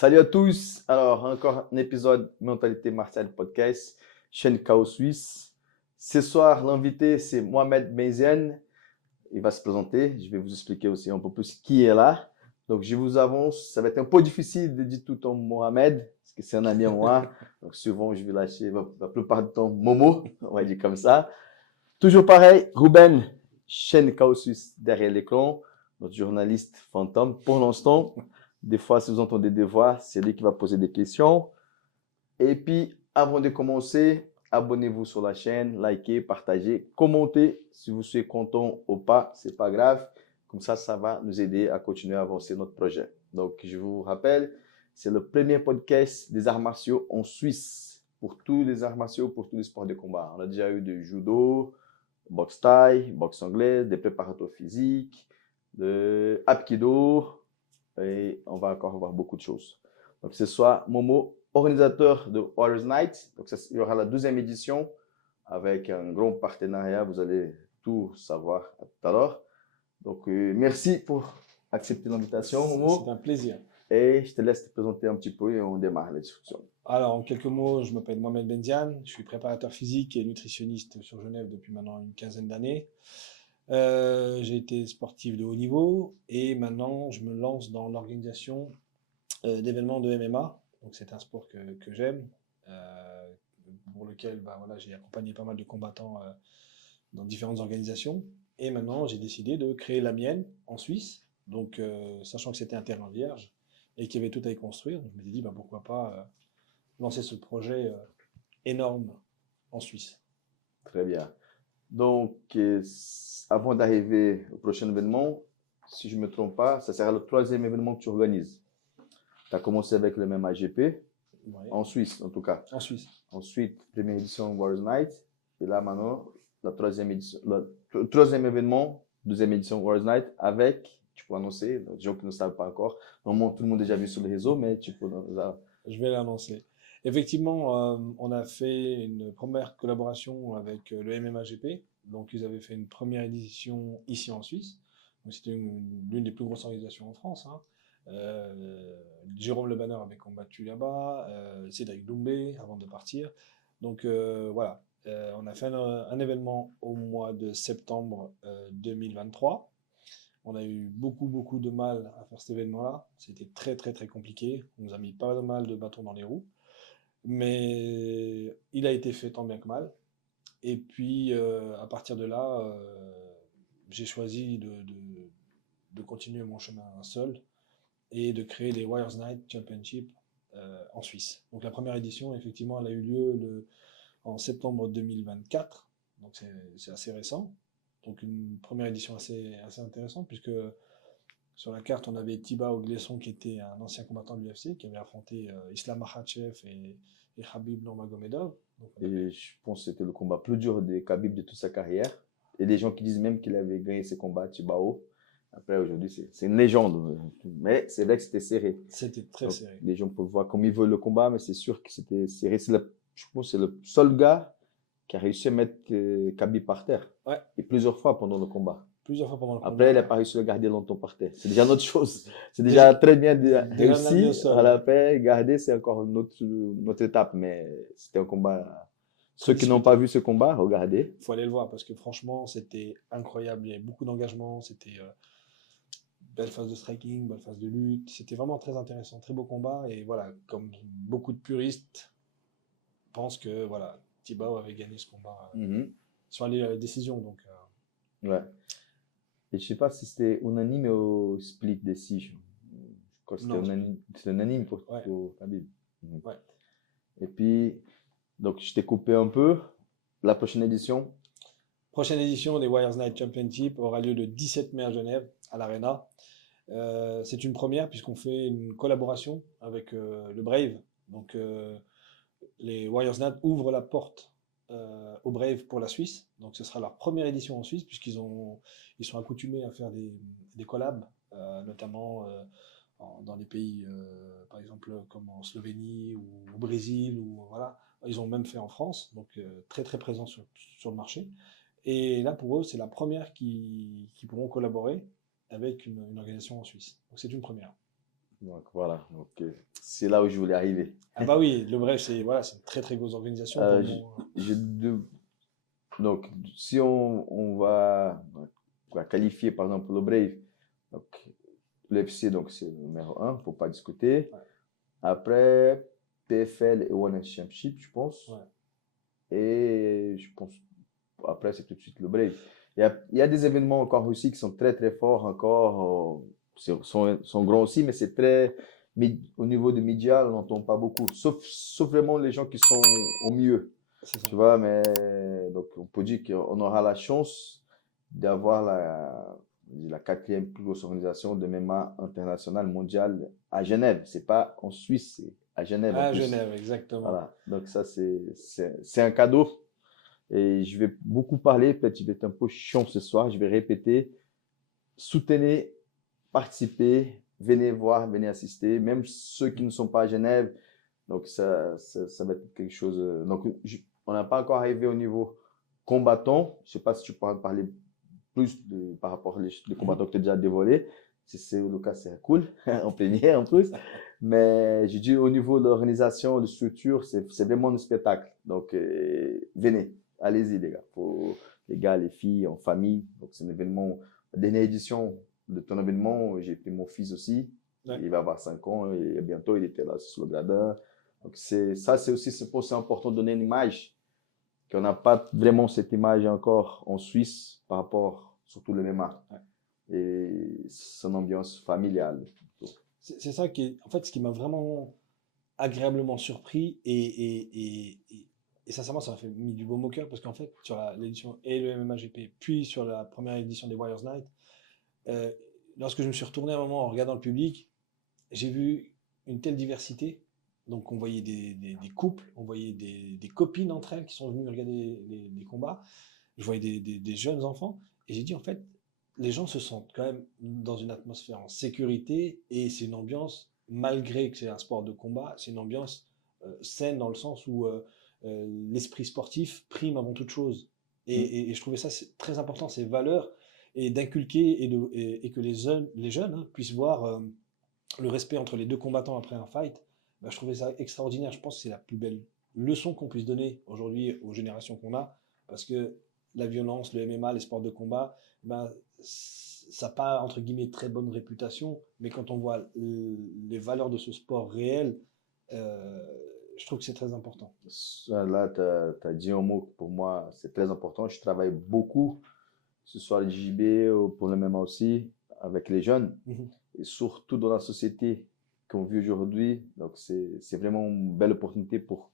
Salut à tous. Alors, encore un épisode Mentalité Martiale Podcast, chaîne Chaos Suisse. Ce soir, l'invité, c'est Mohamed Benziane. Il va se présenter. Je vais vous expliquer aussi un peu plus qui est là. Donc, je vous avance. Ça va être un peu difficile de dire tout le temps Mohamed, parce que c'est un ami à moi. Donc, souvent, je vais lâcher la plupart du temps Momo, on va dire comme ça. Toujours pareil, Ruben, chaîne Chaos Suisse derrière l'écran, notre journaliste fantôme pour l'instant. Des fois, si vous entendez des voix, c'est lui qui va poser des questions. Et puis, avant de commencer, abonnez-vous sur la chaîne, likez, partagez, commentez. Si vous soyez content ou pas, c'est pas grave. Comme ça va nous aider à continuer à avancer notre projet. Donc, je vous rappelle, c'est le premier podcast des arts martiaux en Suisse. Pour tous les arts martiaux, pour tous les sports de combat. On a déjà eu du judo, boxe thaï, boxe anglaise, des préparateurs physiques, de aikido, et on va encore voir beaucoup de choses. Donc, ce soir, Momo, organisateur de Warriors Night. Donc, il y aura la 12e édition avec un grand partenariat. Vous allez tout savoir tout à l'heure. Donc, merci pour accepter l'invitation, Momo. C'est un plaisir. Et je te laisse te présenter un petit peu et on démarre la discussion. Alors, en quelques mots, je m'appelle Mohamed Benziane, je suis préparateur physique et nutritionniste sur Genève depuis maintenant une quinzaine d'années. J'ai été sportif de haut niveau et maintenant je me lance dans l'organisation d'événements de MMA. Donc c'est un sport que j'aime, pour lequel voilà, j'ai accompagné pas mal de combattants dans différentes organisations. Et maintenant j'ai décidé de créer la mienne en Suisse. Donc sachant que c'était un terrain vierge et qu'il y avait tout à y construire, je me suis dit pourquoi pas lancer ce projet énorme en Suisse. Très bien. Donc, avant d'arriver au prochain événement, si je ne me trompe pas, ça sera le 3e événement que tu organises. Tu as commencé avec le même AGP, Ouais. en Suisse en tout cas. En Suisse. Ensuite, première édition Warriors Night. Et là maintenant, la 3e édition, le 3e événement, 2e édition Warriors Night avec, tu peux annoncer, les gens qui ne savent pas encore. Normalement, tout le monde a déjà vu sur les réseaux, mais tu peux. Je vais l'annoncer. Effectivement, on a fait une première collaboration avec le MMAGP. Donc, ils avaient fait une première édition ici en Suisse. Donc, c'était l'une des plus grosses organisations en France. Hein. Jérôme Le Banner avait combattu là-bas, Cédric Doumbé avant de partir. Donc, voilà. On a fait un événement au mois de septembre 2023. On a eu beaucoup de mal à faire cet événement-là. C'était très compliqué. On nous a mis pas mal de bâtons dans les roues. Mais il a été fait tant bien que mal. Et puis, à partir de là, j'ai choisi de continuer mon chemin seul et de créer les Warriors Night Championship en Suisse. Donc la première édition, effectivement, elle a eu lieu en septembre 2024. Donc c'est assez récent. Donc une première édition assez intéressante puisque sur la carte, on avait Thiba Ogleson qui était un ancien combattant de l'UFC qui avait affronté Islam Makhachev et Khabib Nurmagomedov. Et je pense que c'était le combat plus dur de Khabib de toute sa carrière. Il y a des gens qui disent même qu'il avait gagné ce combat à Tibao. Après, aujourd'hui, c'est une légende. Mais c'est vrai que c'était serré. C'était très serré. Les gens peuvent voir comme ils veulent le combat, mais c'est sûr que c'était serré. Je pense que c'est le seul gars qui a réussi à mettre Khabib par terre. Ouais. Et plusieurs fois pendant le combat. Plusieurs fois pendant le combat. Après, il n'a pas réussi à le garder longtemps par terre. C'est déjà une autre chose. C'est déjà très bien réussi. Après, garder, c'est encore une autre étape. Mais c'était un combat. Ceux qui n'ont pas vu ce combat, regardez. Il faut aller le voir parce que franchement, c'était incroyable. Il y avait beaucoup d'engagement. C'était belle phase de striking, belle phase de lutte. C'était vraiment très intéressant. Très beau combat. Et voilà, comme beaucoup de puristes pensent que voilà, Thibaut avait gagné ce combat sur la décision. Donc, ouais. Et je sais pas si c'était unanime ou split decision. Je crois que c'était unanime pour Khabib. Ouais. Et puis, donc je t'ai coupé un peu. La prochaine édition? Prochaine édition des Warriors Night Championship aura lieu le 17 mai à Genève, à l'Arena. C'est une première puisqu'on fait une collaboration avec le Brave. Donc les Warriors Night ouvrent la porte au Brave pour la Suisse. Donc ce sera leur première édition en Suisse puisqu'ils sont accoutumés à faire des collabs, notamment dans les pays, par exemple comme en Slovénie ou au Brésil. Ou, voilà. Ils ont même fait en France, donc très présents sur le marché. Et là, pour eux, c'est la première qui pourront collaborer avec une organisation en Suisse. Donc c'est une première. Donc voilà, donc, c'est là où je voulais arriver. Ah bah oui, le Bref, c'est voilà, c'est une très très grosse organisation pour Euh, mon. j'ai deux- donc, si on va qualifier par exemple le Brave, donc l'UFC, donc c'est le numéro un, faut pas discuter. Ouais, Après, PFL et One Championship, je pense. ouais. Et je pense, après, c'est tout de suite le Brave. Il y a des événements encore aussi qui sont très très forts encore, sont grands aussi, mais c'est très, au niveau des médias, on n'entend pas beaucoup, sauf vraiment les gens qui sont au mieux. C'est ça. Tu vois, mais donc on peut dire qu'on aura la chance d'avoir la quatrième plus grosse organisation de MMA internationale mondiale à Genève. C'est pas en Suisse, c'est à Genève en À plus. Genève, exactement. Voilà. Donc ça, c'est un cadeau. Et je vais beaucoup parler, peut-être je vais être un peu chiant ce soir, je vais répéter, soutenez, participez, venez voir, venez assister, même ceux qui ne sont pas à Genève. Donc ça va être quelque chose. Donc on n'a pas encore arrivé au niveau combattant. Je ne sais pas si tu pourras parler plus par rapport aux combattants que tu as déjà dévoilés. Si c'est le cas, c'est cool, en plénière en plus. Mais je dis au niveau de l'organisation, de structure, c'est vraiment un spectacle. Donc venez, allez-y les gars. Les gars, les filles, en famille. Donc c'est un événement. La dernière édition de ton événement, j'ai pris mon fils aussi. Ouais. Il va avoir 5 ans et bientôt il était là sur le gradin. Donc c'est aussi c'est important de donner une image qu'on n'a pas vraiment cette image encore en Suisse par rapport surtout le MMA Ouais. et son ambiance familiale. C'est ça qui est, en fait, ce qui m'a vraiment agréablement surpris et sincèrement, ça m'a fait mis du baume au cœur parce qu'en fait, sur l'édition et le MMA GP, puis sur la première édition des Warriors Night, euh, lorsque je me suis retourné un moment en regardant le public, j'ai vu une telle diversité. Donc, on voyait des couples, on voyait des copines entre elles qui sont venues regarder les combats. Je voyais des jeunes enfants. Et j'ai dit, en fait, les gens se sentent quand même dans une atmosphère en sécurité et c'est une ambiance, malgré que c'est un sport de combat, c'est une ambiance saine dans le sens où l'esprit sportif prime avant toute chose. Et je trouvais ça très important, ces valeurs, et d'inculquer et que les jeunes puissent voir le respect entre les deux combattants après un fight. Bah, je trouvais ça extraordinaire. Je pense que c'est la plus belle leçon qu'on puisse donner aujourd'hui aux générations qu'on a, parce que la violence, le MMA, les sports de combat, ben, ça n'a pas, entre guillemets, très bonne réputation, mais quand on voit les valeurs de ce sport réel, euh, je trouve que c'est très important. Là, tu as dit un mot que pour moi, c'est très important. Je travaille beaucoup, que ce soit le JB ou pour le MMA aussi, avec les jeunes, et surtout dans la société qu'on vit aujourd'hui. Donc, c'est vraiment une belle opportunité pour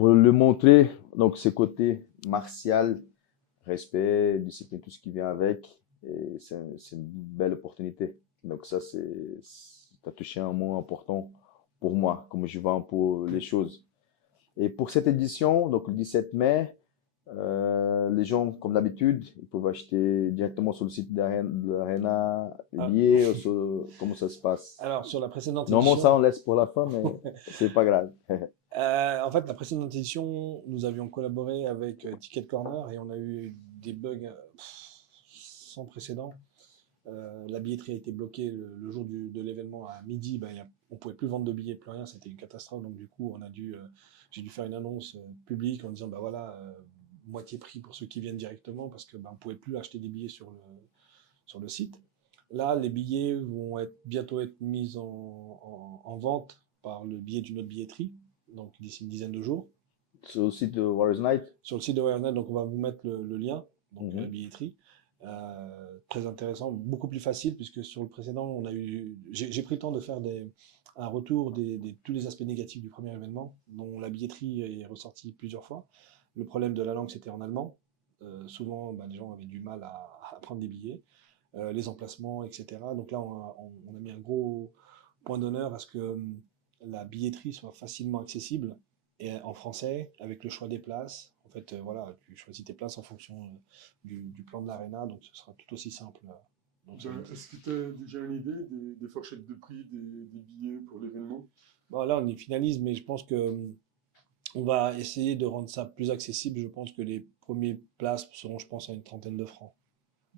le montrer. Donc, ce côté martial, respect, discipline, tout ce qui vient avec. Et c'est une belle opportunité. Donc ça, tu as touché un mot important pour moi, comme je vois un peu les choses. Et pour cette édition, donc le 17 mai, les gens, comme d'habitude, ils peuvent acheter directement sur le site de l'Arena les Ah. billets. Comment ça se passe? Alors, sur la précédente Normalement, ça, édition, on laisse pour la fin, mais c'est pas grave. en fait, la précédente édition, nous avions collaboré avec Ticket Corner et on a eu des bugs sans précédent. La billetterie a été bloquée le jour de l'événement à midi. Ben, on pouvait plus vendre de billets, plus rien. C'était une catastrophe. Donc du coup, j'ai dû faire une annonce publique en disant, bah voilà, moitié prix pour ceux qui viennent directement parce que ben, on pouvait plus acheter des billets sur le site. Là, les billets vont bientôt être mis en vente par le biais d'une autre billetterie, donc d'ici une dizaine de jours. Sur le site de Warriors Night. Sur le site de WireNet, donc on va vous mettre le lien, donc la billetterie. Très intéressant, beaucoup plus facile puisque sur le précédent, j'ai pris le temps de faire un retour tous les aspects négatifs du premier événement, dont la billetterie est ressortie plusieurs fois. Le problème de la langue, c'était en allemand. Souvent, les gens avaient du mal à prendre des billets, les emplacements, etc. Donc là, on a mis un gros point d'honneur à ce que la billetterie soit facilement accessible et en français, avec le choix des places. En fait, voilà, tu choisis tes places en fonction du plan de l'aréna, donc ce sera tout aussi simple. Est-ce que tu as déjà une idée des fourchettes de prix des billets pour l'événement? Bon, là, on y finalise, mais je pense que on va essayer de rendre ça plus accessible. Je pense que les premières places seront, je pense, à une trentaine de francs.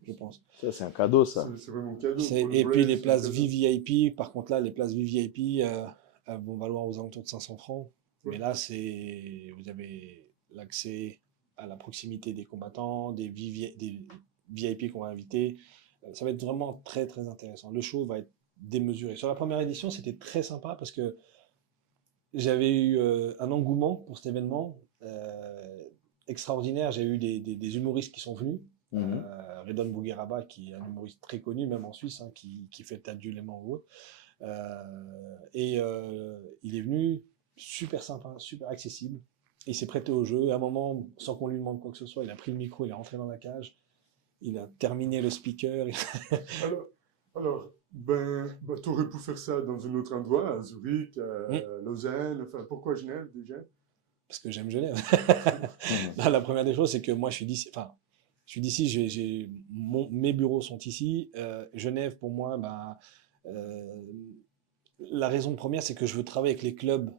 je pense. Ça, c'est un cadeau, ça. C'est vraiment cadeau. Et puis les places VVIP, par contre là, les places VVIP elles vont valoir aux alentours de 500 francs. Ouais. Mais là, vous avez l'accès à la proximité des combattants, des VIP qu'on va inviter. Ça va être vraiment très très intéressant. Le show va être démesuré. Sur la première édition, c'était très sympa parce que j'avais eu un engouement pour cet événement extraordinaire. J'ai eu des humoristes qui sont venus. Redon Bougueraba, qui est un humoriste très connu, même en Suisse, hein, qui fait le tas de Léman ou autre. Il est venu, super sympa, super accessible. Il s'est prêté au jeu. À un moment, sans qu'on lui demande quoi que ce soit, il a pris le micro, il est rentré dans la cage. Il a terminé le speaker. Alors tu aurais pu faire ça dans un autre endroit, à Zurich, à Lausanne. Enfin, pourquoi Genève déjà? Parce que j'aime Genève. Non, la première des choses, c'est que moi, je suis d'ici. Enfin, je suis d'ici. Mes bureaux sont ici. Genève, pour moi, la raison première, c'est que je veux travailler avec les clubs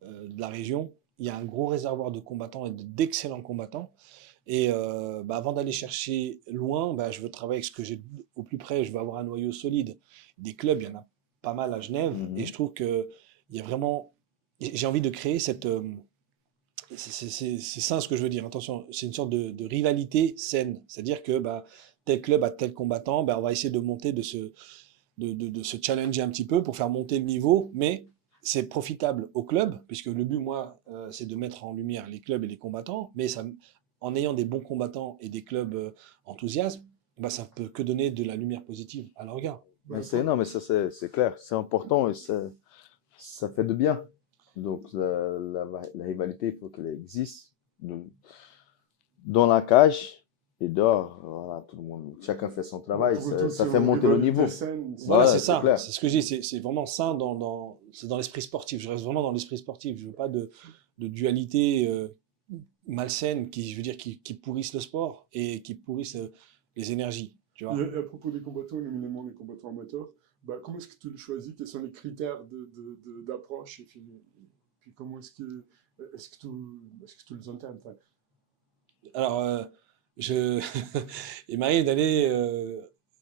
de la région. Il y a un gros réservoir de combattants et d'excellents combattants. Et avant d'aller chercher loin, je veux travailler avec ce que j'ai au plus près. Je veux avoir un noyau solide. Des clubs, il y en a pas mal à Genève. Et je trouve qu'il y a vraiment... J'ai envie de créer cette... c'est ça ce que je veux dire. Attention, c'est une sorte de rivalité saine. C'est-à-dire que tel club a tel combattant, on va essayer de monter, de se challenger un petit peu pour faire monter le niveau. Mais c'est profitable au club, puisque le but, moi, c'est de mettre en lumière les clubs et les combattants. Mais ça... En ayant des bons combattants et des clubs enthousiastes, ça ne peut que donner de la lumière positive à leur regard. Non, mais ça, c'est clair. C'est important et ça fait de bien. Donc, la rivalité, il faut qu'elle existe dans la cage et dehors. Voilà, tout le monde, chacun fait son travail. Ça fait monter le niveau. Voilà, c'est ça. Clair. C'est ce que je dis. C'est vraiment ça c'est dans l'esprit sportif. Je reste vraiment dans l'esprit sportif. Je ne veux pas de dualité malsaines qui pourrissent le sport et qui pourrissent les énergies. Tu vois. Et à propos des combattants, éminemment les combattants amateurs, comment est-ce que tu le choisis? Quels sont les critères d'approche? Et puis comment est-ce que tu les internes? Alors, il m'arrive d'aller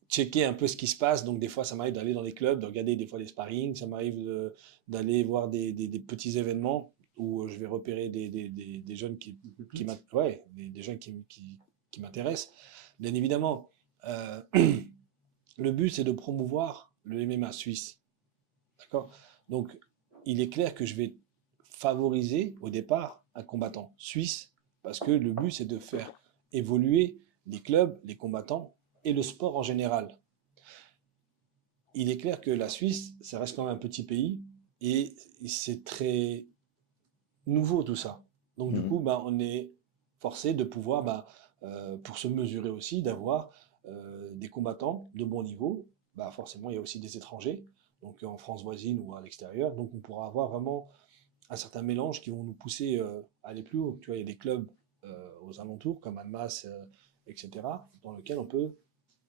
checker un peu ce qui se passe. Donc, des fois, ça m'arrive d'aller dans les clubs, de regarder des fois des sparring. Ça m'arrive d'aller voir des petits événements où je vais repérer des jeunes des jeunes qui m'intéressent. Bien évidemment, le but, c'est de promouvoir le MMA suisse. D'accord? Donc, il est clair que je vais favoriser au départ un combattant suisse parce que le but, c'est de faire évoluer les clubs, les combattants et le sport en général. Il est clair que la Suisse, ça reste quand même un petit pays et c'est très nouveau tout ça. Donc du coup, on est forcé de pouvoir, pour se mesurer aussi, d'avoir des combattants de bon niveau. Forcément, il y a aussi des étrangers, donc en France voisine ou à l'extérieur. Donc on pourra avoir vraiment un certain mélange qui vont nous pousser à aller plus haut. Tu vois, il y a des clubs aux alentours, comme Annemasse, etc., dans lesquels on peut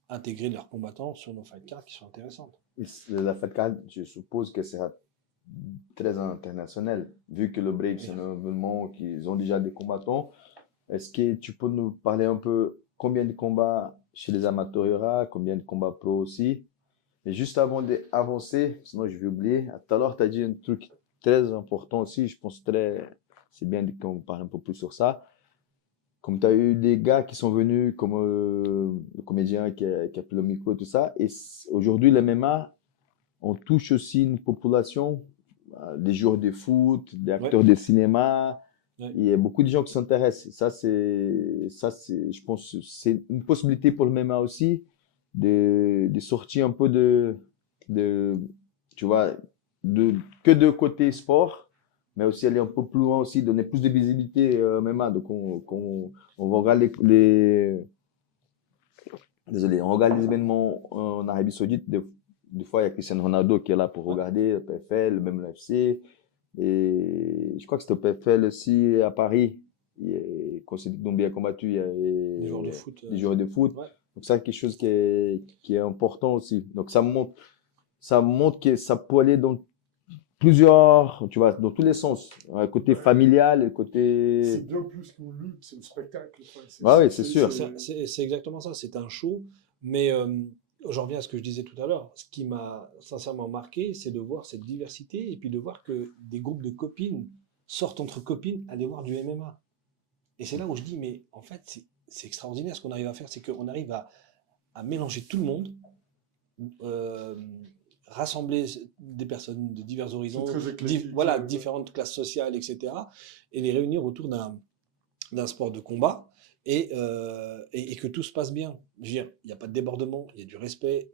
intégrer leurs combattants sur nos fight cards qui sont intéressantes. Et la fight card, je suppose que c'est très international, vu que le Brave, c'est un événement qu'ils ont déjà des combattants. Est-ce que tu peux nous parler un peu combien de combats chez les amateurs il y aura, combien de combats pro aussi? Et juste avant d'avancer, sinon je vais oublier, tout à l'heure tu as dit un truc très important aussi, je pense c'est bien qu'on parle un peu plus sur ça. Comme tu as eu des gars qui sont venus, comme le comédien qui a pris le micro et tout ça, et aujourd'hui le MMA, on touche aussi une population, des joueurs de foot, des acteurs de cinéma. Il y a beaucoup de gens qui s'intéressent. Ça, je pense, c'est une possibilité pour le MMA aussi de sortir un peu tu vois, que de côté sport, mais aussi aller un peu plus loin aussi, donner plus de visibilité au MMA. Donc, on va regarder on regarde les événements en Arabie Saoudite. Des fois, il y a Cristiano Ronaldo qui est là pour regarder le PFL, même l'UFC. Et je crois que c'était au PFL aussi à Paris. Quand c'est Dombia a combattu, il y avait des joueurs de foot. Des joueurs de foot. Ouais. Donc, ça, c'est quelque chose qui est important aussi. Donc, ça montre que ça peut aller dans plusieurs, tu vois, dans tous les sens. Côté familial, côté... C'est bien plus qu'une lutte, c'est un spectacle. Oui, c'est sûr. C'est exactement ça. C'est un show Mais j'en reviens à ce que je disais tout à l'heure. Ce qui m'a sincèrement marqué, c'est de voir cette diversité et puis de voir que des groupes de copines sortent entre copines à aller voir du MMA. Et c'est là où je dis, mais en fait, c'est extraordinaire ce qu'on arrive à faire, c'est qu'on arrive à mélanger tout le monde, euh, rassembler des personnes de divers C'est horizons, très éclectique. voilà, différentes classes sociales, etc., et les réunir autour d'un sport de combat et que tout se passe bien. Je veux dire, il n'y a pas de débordement, il y a du respect,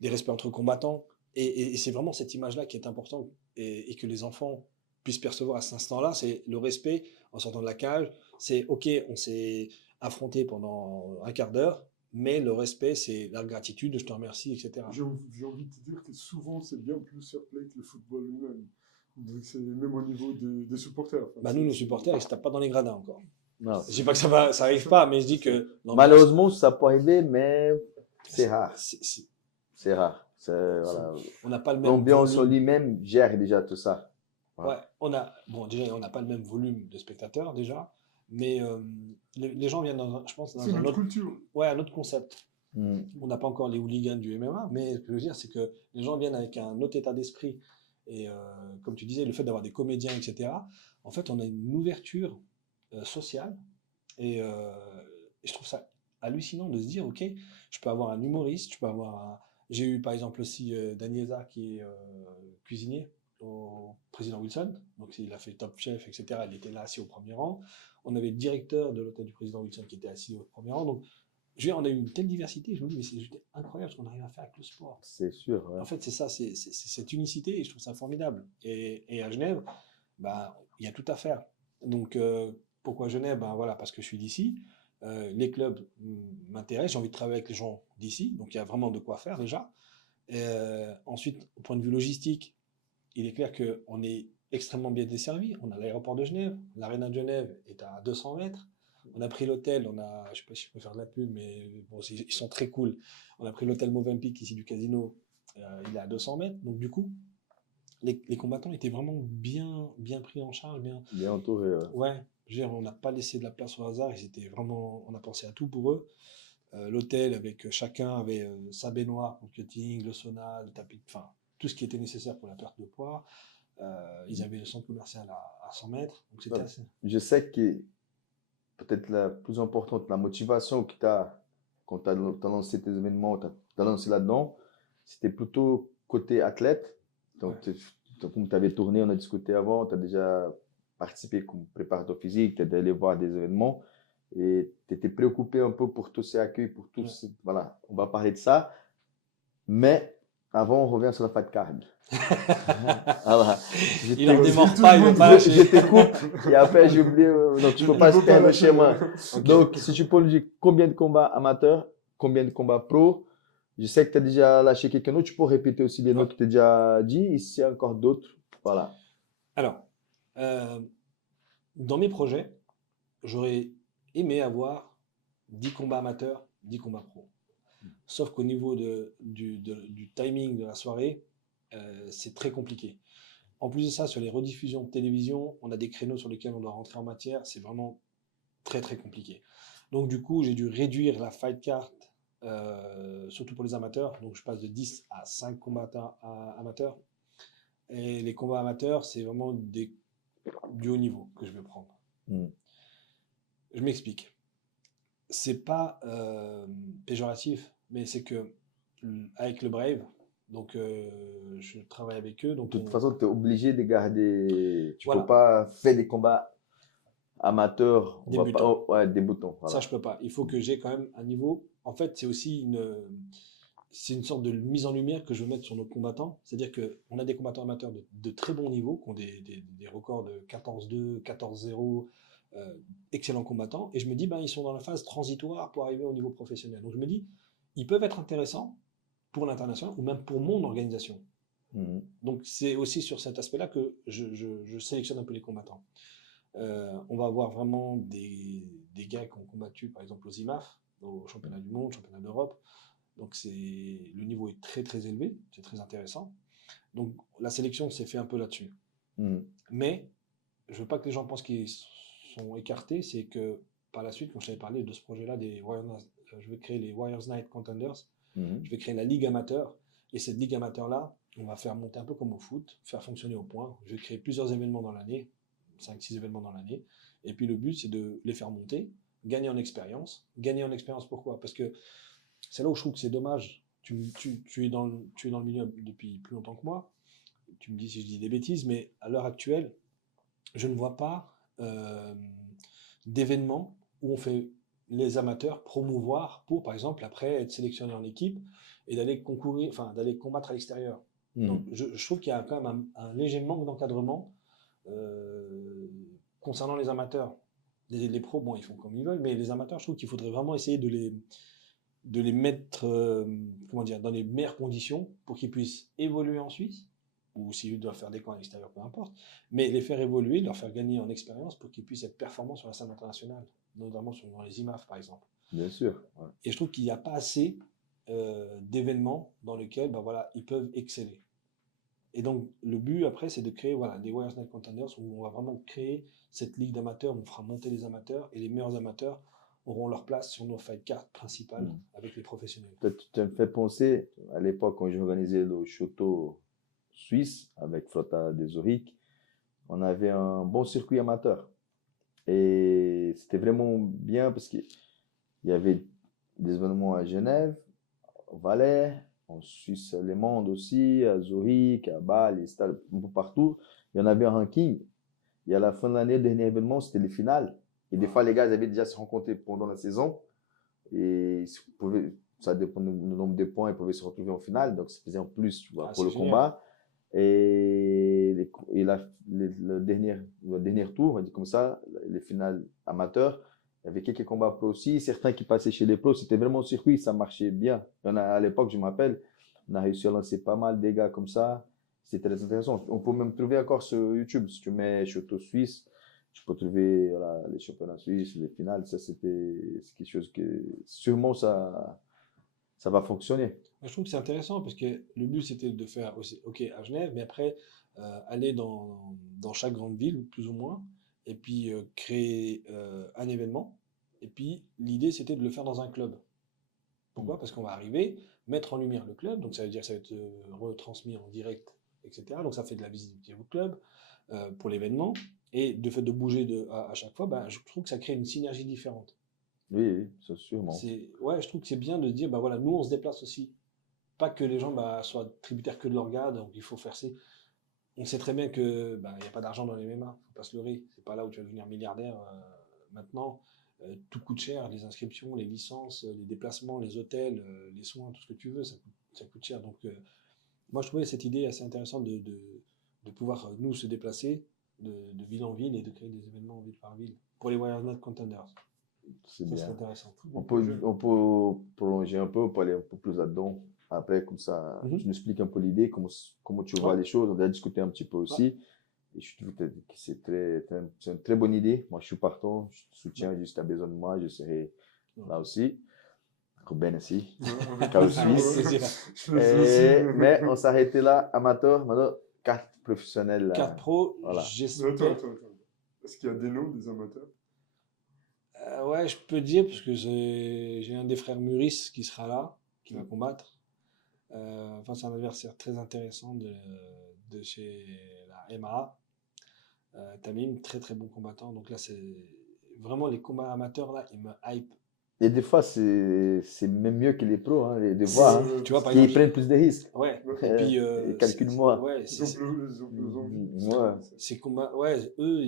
des respects entre combattants. Et c'est vraiment cette image-là qui est importante et que les enfants puissent percevoir à cet instant-là, c'est le respect en sortant de la cage. C'est OK, on s'est affronté pendant un quart d'heure, mais le respect, c'est la gratitude, je te remercie, etc. J'ai envie de te dire que souvent, c'est bien plus fair play que le football lui-même. Donc, c'est même au niveau des supporters. Enfin, Bah nous, nos supporters, ils ne se tapent pas dans les gradins encore. Non. Je dis pas que ça arrive pas, mais je dis que Malheureusement, ça peut arriver, mais c'est rare. c'est- C'est rare. Voilà. on n'a pas le même L'ambiance en volume. lui-même gère déjà tout ça. Ouais, déjà, on n'a pas le même volume de spectateurs déjà, mais les gens viennent je pense, c'est dans un notre autre, culture. ouais, un autre concept. Mm. On n'a pas encore les hooligans du MMA, mais ce que je veux dire, c'est que les gens viennent avec un autre état d'esprit. Et comme tu disais, le fait d'avoir des comédiens, etc., en fait, on a une ouverture sociale. Et, et je trouve ça hallucinant de se dire, OK, je peux avoir un humoriste, je peux avoir J'ai eu par exemple aussi Daniela qui est cuisinier au président Wilson, donc il a fait Top Chef, etc. Il était là assis au premier rang. On avait le directeur de l'hôtel du président Wilson qui était assis au premier rang. Donc, je veux dire, on a eu une telle diversité, je me dis, mais c'est juste incroyable ce qu'on arrive à faire avec le sport. C'est sûr. Ouais. En fait, c'est ça, c'est cette unicité et je trouve ça formidable. Et à Genève, bah, il y a tout à faire. Donc, pourquoi Genève? Ben voilà, parce que je suis d'ici. Les clubs m'intéressent, j'ai envie de travailler avec les gens d'ici, donc il y a vraiment de quoi faire déjà. Ensuite, au point de vue logistique, il est clair qu'on est extrêmement bien desservi. On a l'aéroport de Genève, l'aréna de Genève est à 200 mètres. On a pris l'hôtel, je sais pas si je peux faire de la pub, mais bon, ils sont très cool. On a pris l'hôtel Movenpick ici du casino, il est à 200 mètres. Donc du coup, les combattants étaient vraiment bien pris en charge, bien. Bien entouré. Ouais. Ouais, je veux dire, on n'a pas laissé de la place au hasard. On a pensé à tout pour eux. L'hôtel avec chacun avait sa baignoire pour le cutting, le sauna, le tapis, enfin tout ce qui était nécessaire pour la perte de poids. Ils avaient le centre commercial à 100 mètres, donc c'était assez. Je sais que peut-être la plus importante, la motivation que tu as quand tu as lancé tes événements, tu as lancé là-dedans, c'était plutôt côté athlète. Donc, comme tu avais tourné, on a discuté avant, tu as déjà participé comme préparateur physique, tu es allé voir des événements et tu étais préoccupé un peu pour tous ces accueils, pour tous. Voilà, on va parler de ça. Mais avant, on revient sur la fat card. Voilà. Il en démord pas, il veut pas lâcher. Je te coupe et après j'ai oublié. Donc je ne peux pas se perdre le schéma. Okay. Donc si tu peux nous dire combien de combats amateurs, combien de combats pro. Je sais que tu as déjà lâché quelqu'un d'autre. Tu peux répéter aussi les noms que tu as déjà dit. Et s'il y a encore d'autres, voilà. Alors, dans mes projets, j'aurais aimé avoir 10 combats amateurs, 10 combats pro. Sauf qu'au niveau du timing de la soirée, c'est très compliqué. En plus de ça, sur les rediffusions de télévision, on a des créneaux sur lesquels on doit rentrer en matière. C'est vraiment très très compliqué. Donc du coup, j'ai dû réduire la fight card, surtout pour les amateurs. Donc je passe de 10 à 5 combats amateurs. Et les combats amateurs, c'est vraiment du haut niveau que je veux prendre. Je m'explique. C'est pas péjoratif, mais c'est que avec le Brave, donc je travaille avec eux. Donc de toute façon, tu es obligé de garder. Tu ne voilà. peux pas faire des combats amateurs. Débutants. Débutants. Voilà. Ça, je peux pas. Il faut que j'ai quand même un niveau. En fait, c'est aussi c'est une sorte de mise en lumière que je veux mettre sur nos combattants. C'est-à-dire qu'on a des combattants amateurs de très bon niveau, qui ont des records de 14-2, 14-0, excellents combattants. Et je me dis, ils sont dans la phase transitoire pour arriver au niveau professionnel. Donc je me dis, ils peuvent être intéressants pour l'international ou même pour mon organisation. Donc c'est aussi sur cet aspect-là que je sélectionne un peu les combattants. On va avoir vraiment des gars qui ont combattu par exemple aux IMAF, au championnat du monde, championnat d'Europe. Donc le niveau est très très élevé, c'est très intéressant. Donc la sélection s'est fait un peu là-dessus. Mais je veux pas que les gens pensent qu'ils sont écartés, c'est que par la suite, quand je t'avais parlé de ce projet-là des Warrior je vais créer les Warriors Night Contenders. Mhm. Je vais créer la ligue amateur. Et cette ligue amateur-là, on va faire monter un peu comme au foot, faire fonctionner au point. Je vais créer plusieurs événements dans l'année, 5-6 événements dans l'année. Et puis le but, c'est de les faire monter, gagner en expérience. Gagner en expérience, pourquoi? Parce que c'est là où je trouve que c'est dommage. Tu es dans le milieu depuis plus longtemps que moi. Tu me dis si je dis des bêtises, mais à l'heure actuelle, je ne vois pas d'événements où on fait les amateurs promouvoir pour, par exemple, après être sélectionné en équipe et d'aller concourir, enfin d'aller combattre à l'extérieur. Donc Mhm. je trouve qu'il y a quand même un léger manque d'encadrement euh, concernant les amateurs. Les pros, bon, ils font comme ils veulent, mais les amateurs, je trouve qu'il faudrait vraiment essayer de les mettre comment dire, dans les meilleures conditions pour qu'ils puissent évoluer en Suisse, ou s'ils doivent faire des camps à l'extérieur, peu importe, mais les faire évoluer, leur faire gagner en expérience pour qu'ils puissent être performants sur la scène internationale, notamment dans les IMAF par exemple. Bien sûr. Ouais. Et je trouve qu'il n'y a pas assez d'événements dans lesquels ben voilà, ils peuvent exceller. Et donc le but après, c'est de créer voilà, des Warriors Night Contenders où on va vraiment créer cette ligue d'amateurs, on fera monter les amateurs et les meilleurs amateurs auront leur place sur nos fight cards principales Mhm. avec les professionnels. Tu me fais penser, à l'époque, quand j'organisais le Choto suisse avec Flotta de Zurich, on avait un bon circuit amateur. Et c'était vraiment bien parce qu'il y avait des événements à Genève, au Valais, en Suisse allemande aussi, à Zurich, à Bâle, et c'était un peu partout. Il y en avait un ranking. Et à la fin de l'année, le dernier événement, c'était les finales. Et des fois, les gars, ils avaient déjà se rencontrés pendant la saison. Et ça dépend du nombre de points, ils pouvaient se retrouver en finale. Donc, ça faisait en plus, tu vois, Ah, pour c'est le génial. combat. Et le dernier tour, on dit comme ça, les finales amateurs, il y avait quelques combats pro aussi, certains qui passaient chez les pros, c'était vraiment au circuit, ça marchait bien. Il y en a, à l'époque, je m'appelle, on a réussi à lancer pas mal de gars comme ça, c'était très intéressant. On peut même trouver encore sur YouTube, si tu mets Choto Suisse, tu peux trouver voilà, les championnats suisses, les finales, ça c'est quelque chose que sûrement ça va fonctionner. Moi, je trouve que c'est intéressant parce que le but c'était de faire aussi, ok, à Genève, mais après aller dans chaque grande ville, plus ou moins, et puis créer un événement. Et puis l'idée c'était de le faire dans un club. Mm. Pourquoi? Parce qu'on va arriver, mettre en lumière le club, donc ça veut dire que ça va être retransmis en direct, etc. Donc ça fait de la visibilité au club pour l'événement. Et de fait de bouger à chaque fois, ben, je trouve que ça crée une synergie différente. Oui, oui, ça sûrement. Ouais, je trouve que c'est bien de se dire, bah voilà, nous on se déplace aussi. Pas que les gens bah, soient tributaires que de leur gars, donc il faut faire ces. On sait très bien que bah, il n'y a pas d'argent dans les MMA, faut pas se leurrer. C'est pas là où tu vas devenir milliardaire maintenant. Tout coûte cher, les inscriptions, les licences, les déplacements, les hôtels, les soins, tout ce que tu veux, ça coûte cher. Donc moi je trouvais cette idée assez intéressante de pouvoir nous se déplacer de ville en ville et de créer des événements ville par ville pour les Warriors Night Contenders. C'est Ça c'est bien. intéressant. Très On bon peut, projet. on peut prolonger un peu, on peut aller un peu plus là-dedans. Après, comme ça, tu Mhm. nous expliques un peu l'idée, comment tu vois Ouais, les choses. On a discuté un petit peu ouais, aussi. Et je trouve que c'est une très bonne idée. Moi, je suis partant, je te ouais. soutiens. Juste à besoin de moi, je serai Non. là aussi. Ruben aussi, Avec Chaos plaisir. Avec Suisse. plaisir. Je le sais aussi. Mais on s'arrêtait là, amateur, maintenant, carte professionnelle. Carte pro, Voilà. Mais attends, j'espère. attends, attends. Est-ce qu'il y a des noms des amateurs? Ouais, je peux dire, parce que j'ai un des frères Muris qui sera là, qui va Ok. combattre. Enfin, c'est un adversaire très intéressant de chez la MA. Tamim, très très bon combattant. Donc là, c'est vraiment les combats amateurs, là, ils me hype. Et des fois, c'est même mieux que les pros, hein, les voir, hein, Tu vois, Parce par que qui exemple, prennent plus de risques. ouais. ouais, Et puis, Et calcule-moi. ouais, ils ont plus envie. Ouais. ces combats, ouais, eux,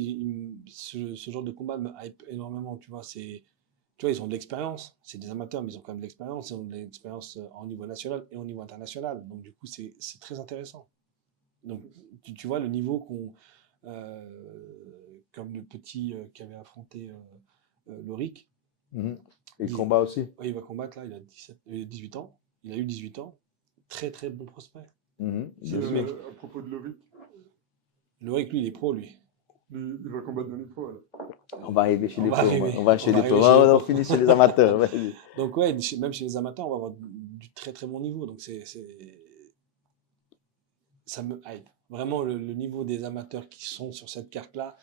ce genre de combat me hype énormément, tu vois. Tu vois, ils ont de l'expérience. C'est des amateurs, mais ils ont quand même de l'expérience. Ils ont de l'expérience au niveau national et au niveau international. Donc, du coup, c'est très intéressant. Donc, tu vois, le niveau comme le petit qui avait affronté Loric, Mhm. Et il, combat aussi. ouais, il va combattre là, il a 18 ans. Il a eu 18 ans. Très, très bon prospect. Mhm. C'est Bien le sûr. mec. À propos de Lovic, Loric, lui, il est pro, lui. il va combattre dans les pros. Alors. On va arriver chez On les va pros. arriver. On va On chez va les pros. arriver chez les On pros. finit chez les amateurs. Vas-y. Donc, ouais, même chez les amateurs, on va avoir du très, très bon niveau. Donc, ça me hype. Vraiment, le niveau des amateurs qui sont sur cette carte-là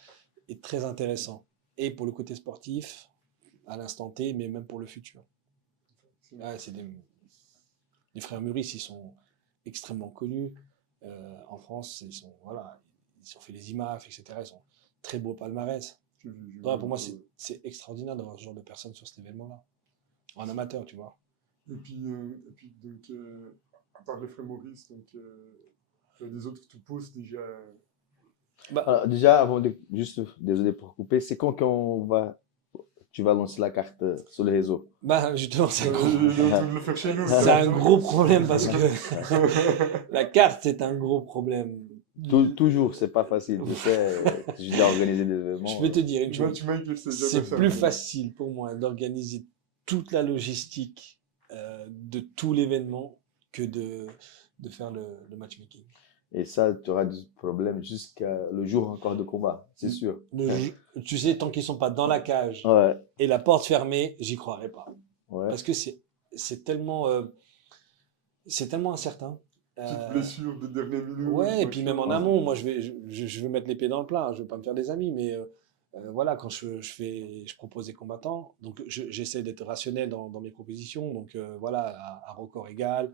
est très intéressant. Et pour le côté sportif, à l'instant T, mais même pour le futur. Ouais, les frères Muris, ils sont extrêmement connus. En France, ils ont fait les IMAF, etc. Ils sont très beaux palmarès. J'ai vu, Ouais, pour moi, c'est extraordinaire d'avoir ce genre de personnes sur cet événement-là. En amateur, tu vois. Et puis donc, à part les frères Maurice, donc, il y a des autres qui te poussent déjà. Alors, déjà, juste, désolé pour couper, c'est quand tu vas lancer la carte sur les réseaux? Bah, justement, Il est en train de le faire chez nous. c'est un gros problème parce que la carte, c'est un gros problème. Toujours, c'est pas facile. Je sais, j'ai déjà organisé des événements. Je vais te dire une chose. Tu m'as dit que C'est plus facile pour moi d'organiser toute la logistique de tout l'événement que de faire le matchmaking. Et ça, tu auras du problème jusqu'à le jour encore de combat, c'est sûr. Tu sais, tant qu'ils sont pas dans la cage Ouais, et la porte fermée, j'y croirais pas. ouais. Parce que c'est tellement incertain. Petite blessure de dernière minute. Ouais, et puis même en amont, moi je vais mettre les pieds dans le plat, hein, je vais pas me faire des amis, mais voilà, quand je propose des combattants, donc j'essaie d'être rationnel dans mes propositions, donc voilà, à record égal,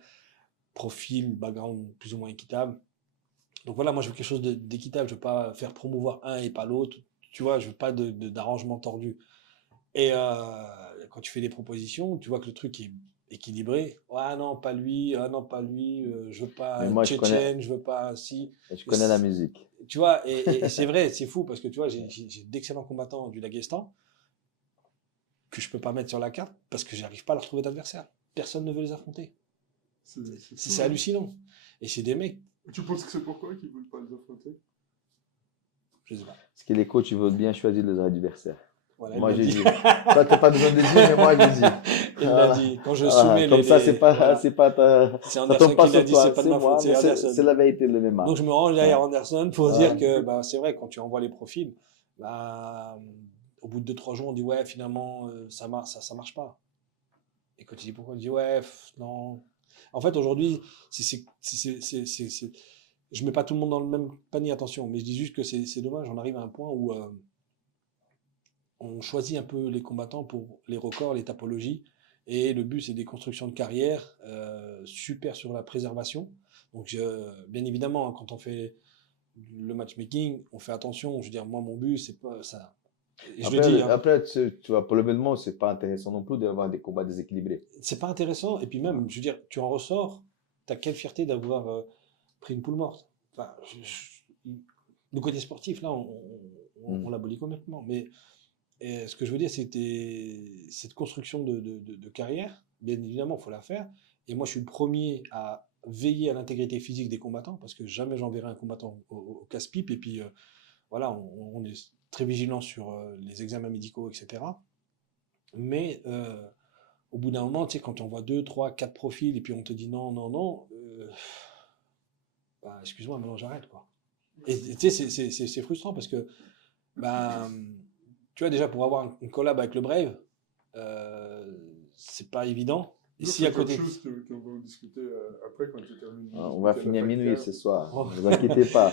profil, background plus ou moins équitable. Donc voilà, moi je veux quelque chose d'équitable, je veux pas faire promouvoir un et pas l'autre, tu vois, je veux pas d'arrangement tordu. Et quand tu fais des propositions, tu vois que le truc est équilibré. Ah non, pas lui, ah non, pas lui, je veux pas Mais un moi, Tchétchène, je veux pas si. je connais la musique. Tu vois, et c'est vrai, c'est fou parce que tu vois, j'ai d'excellents combattants du Daghestan que je peux pas mettre sur la carte parce que j'arrive pas à leur trouver d'adversaire. Personne ne veut les affronter. C'est hallucinant. Et c'est des mecs. Tu penses que c'est pourquoi qu'ils veulent pas les affronter? Je sais pas. Parce que les coachs, ils veulent bien choisir les adversaires. Voilà, Moi, il l'a j'ai dit. dit. Toi, t'as pas besoin de dire, mais moi, j'ai dit. Il Voilà. l'a dit. Quand je Voilà. soumets Comme ça, les- c'est pas, voilà. c'est pas ta, C'est ça Anderson tombe pas qui l'a sur dit, toi, c'est pas de ma moi, faute, mais c'est Anderson. c'est la vérité de MMA. Donc je me range derrière Ouais. Anderson pour Ouais. dire que bah, c'est vrai, quand tu envoies les profils, bah, au bout de 2-3 jours, on dit ouais, finalement, ça marche pas. Et quand tu dis pourquoi, on dit ouais, non. En fait, aujourd'hui, je mets pas tout le monde dans le même panier, attention, mais je dis juste que c'est dommage, on arrive à un point où on choisit un peu les combattants pour les records, les typologies, et le but c'est des constructions de carrière super sur la préservation. Donc bien évidemment, hein, quand on fait le matchmaking, on fait attention. Je veux dire, moi mon but c'est pas ça. Et je le dis, hein, Après, tu vois, pour le moment, c'est pas intéressant non plus d'avoir des combats déséquilibrés. c'est pas intéressant. Et puis même, je veux dire, tu en ressors, t'as quelle fierté d'avoir pris une poule morte. Enfin, le côté sportif là, on l'abolit complètement. Mais ce que je veux dire, c'était cette construction de carrière. Bien évidemment, il faut la faire. Et moi, je suis le premier à veiller à l'intégrité physique des combattants parce que jamais j'enverrai un combattant au casse-pipe. Et puis, voilà, on est très vigilant sur les examens médicaux, etc. Mais au bout d'un moment, tu sais, quand on voit 2, 3, 4 profils et puis on te dit non, non, non, bah, excuse-moi, maintenant j'arrête, quoi. Et tu sais, c'est frustrant parce que, bah, tu vois, déjà pour avoir une collab avec le Brave, c'est pas évident. Et si à côté. C'est quelque chose qu'on va en discuter après quand tu termines. On va finir à minuit ce soir. Oh. Ne vous inquiétez pas.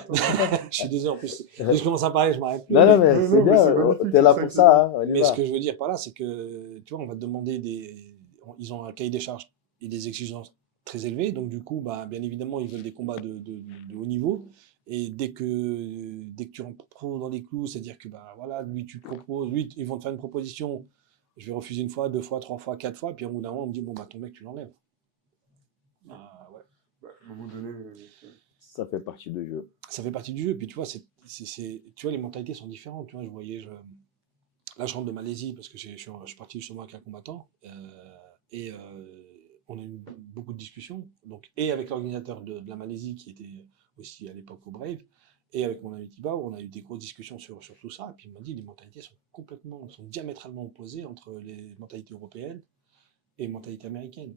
Je suis désolé, en plus, dès que je commence à parler, je m'arrête plus. Non, non, mais mais non, c'est mais bien. c'est magnifique, T'es là c'est pour ça ça. Hein, on y mais va. ce que je veux dire par là, c'est que, tu vois, on va te demander ils ont un cahier des charges et des exigences très élevées. Donc, du coup, bah, bien évidemment, ils veulent des combats de haut niveau. Et dès que tu rentres trop dans les clous, c'est-à-dire que, bah, voilà, lui, tu proposes, lui, ils vont te faire une proposition. Je vais refuser 1 fois, 2 fois, 3 fois, 4 fois. Et puis, au bout d'un moment, on me dit, bon, bah, ton mec, tu l'enlèves. Ah, ouais. Bah, à un moment donné, Ça fait partie du jeu. Ça fait partie du jeu. Puis, tu vois, tu vois, les mentalités sont différentes. Tu vois, là, je rentre de Malaisie parce que je suis parti justement avec un combattant. On a eu beaucoup de discussions. Donc, et avec l'organisateur de la Malaisie qui était aussi à l'époque au Brave, et avec mon ami Thibaut, on a eu des grosses discussions sur tout ça. Et puis il m'a dit les mentalités sont diamétralement opposées entre les mentalités européennes et les mentalités américaines.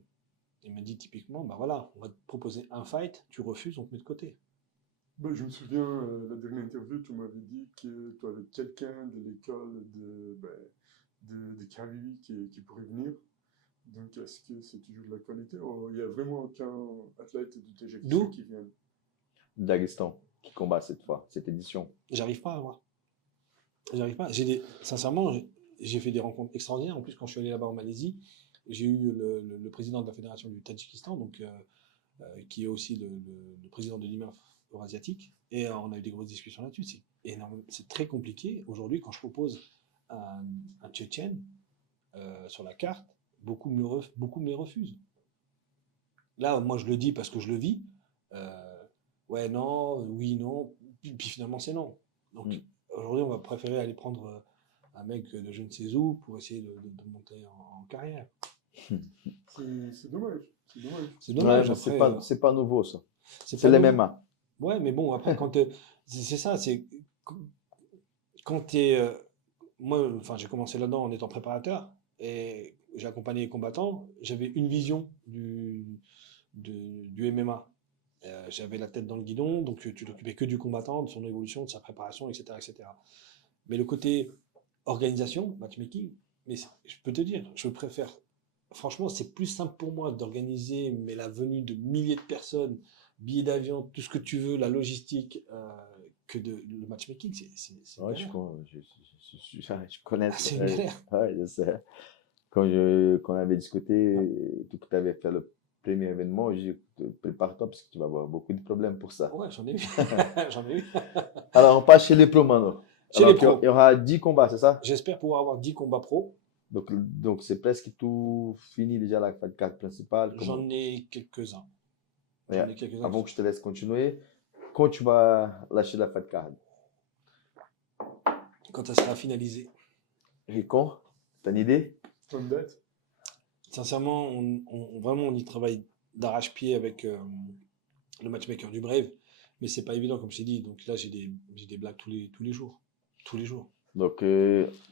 Il m'a dit typiquement, bah voilà, on va te proposer un fight, tu refuses, on te met de côté. bah, je me souviens, la dernière interview, tu m'avais dit que tu avais quelqu'un de l'école de Kaviri qui pourrait venir. Donc, est-ce que c'est toujours de la qualité? Il n'y a vraiment aucun athlète du TGQ qui vient? Daghestan qui combat cette fois, cette édition. J'arrive pas à voir. J'arrive pas. Sincèrement, j'ai fait des rencontres extraordinaires. En plus, quand je suis allé là-bas en Malaisie, j'ai eu le président de la fédération du Tadjikistan, donc, qui est aussi le président de l'IMAF eurasiatique, et on a eu des grosses discussions là-dessus. C'est énorme, c'est très compliqué. Aujourd'hui, quand je propose un Tchétchène sur la carte, beaucoup me les refusent. Là, moi, je le dis parce que je le vis. Ouais, non, oui, non. Puis finalement, c'est non. Donc, aujourd'hui, on va préférer aller prendre un mec de je ne sais où pour essayer de monter en carrière. C'est dommage. C'est dommage. C'est dommage. Ouais, mais Après, c'est pas nouveau, ça. c'est C'est pas les nouveau. MMA. Ouais, mais bon, après, c'est ça, c'est quand tu es. Moi, enfin, j'ai commencé là-dedans en étant préparateur et j'ai accompagné les combattants. J'avais une vision du MMA. J'avais la tête dans le guidon, donc tu t'occupais que du combattant, de son évolution, de sa préparation, etc., etc. Mais le côté organisation, matchmaking, mais je peux te dire, je préfère. Franchement, c'est plus simple pour moi d'organiser mais la venue de milliers de personnes, billets d'avion, tout ce que tu veux, la logistique, que le matchmaking. C'est une Ouais, galère. je connais. C'est une galère. Ouais, je sais. Quand on avait discuté, tout que tu avais fait le premier événement, j'ai dit, prépare-toi parce que tu vas avoir beaucoup de problèmes pour ça. Ouais, j'en ai eu. J'en ai eu. Alors, on passe chez les pros maintenant. Chez Alors, les pros. il y aura 10 combats, c'est ça? J'espère pouvoir avoir 10 combats pro. Donc c'est presque tout fini déjà la carte principale. J'en ai quelques-uns. Ouais, J'en ai quelques-uns. avant que je te laisse continuer, quand tu vas lâcher la fat card? Quand ça sera finalisé. Et quand? T'as une idée? Comme date. Sincèrement, vraiment, on y travaille d'arrache-pied avec le matchmaker du Brave. Mais c'est pas évident, comme je t'ai dit. Donc là, j'ai des blagues tous les jours. Tous les jours. Donc,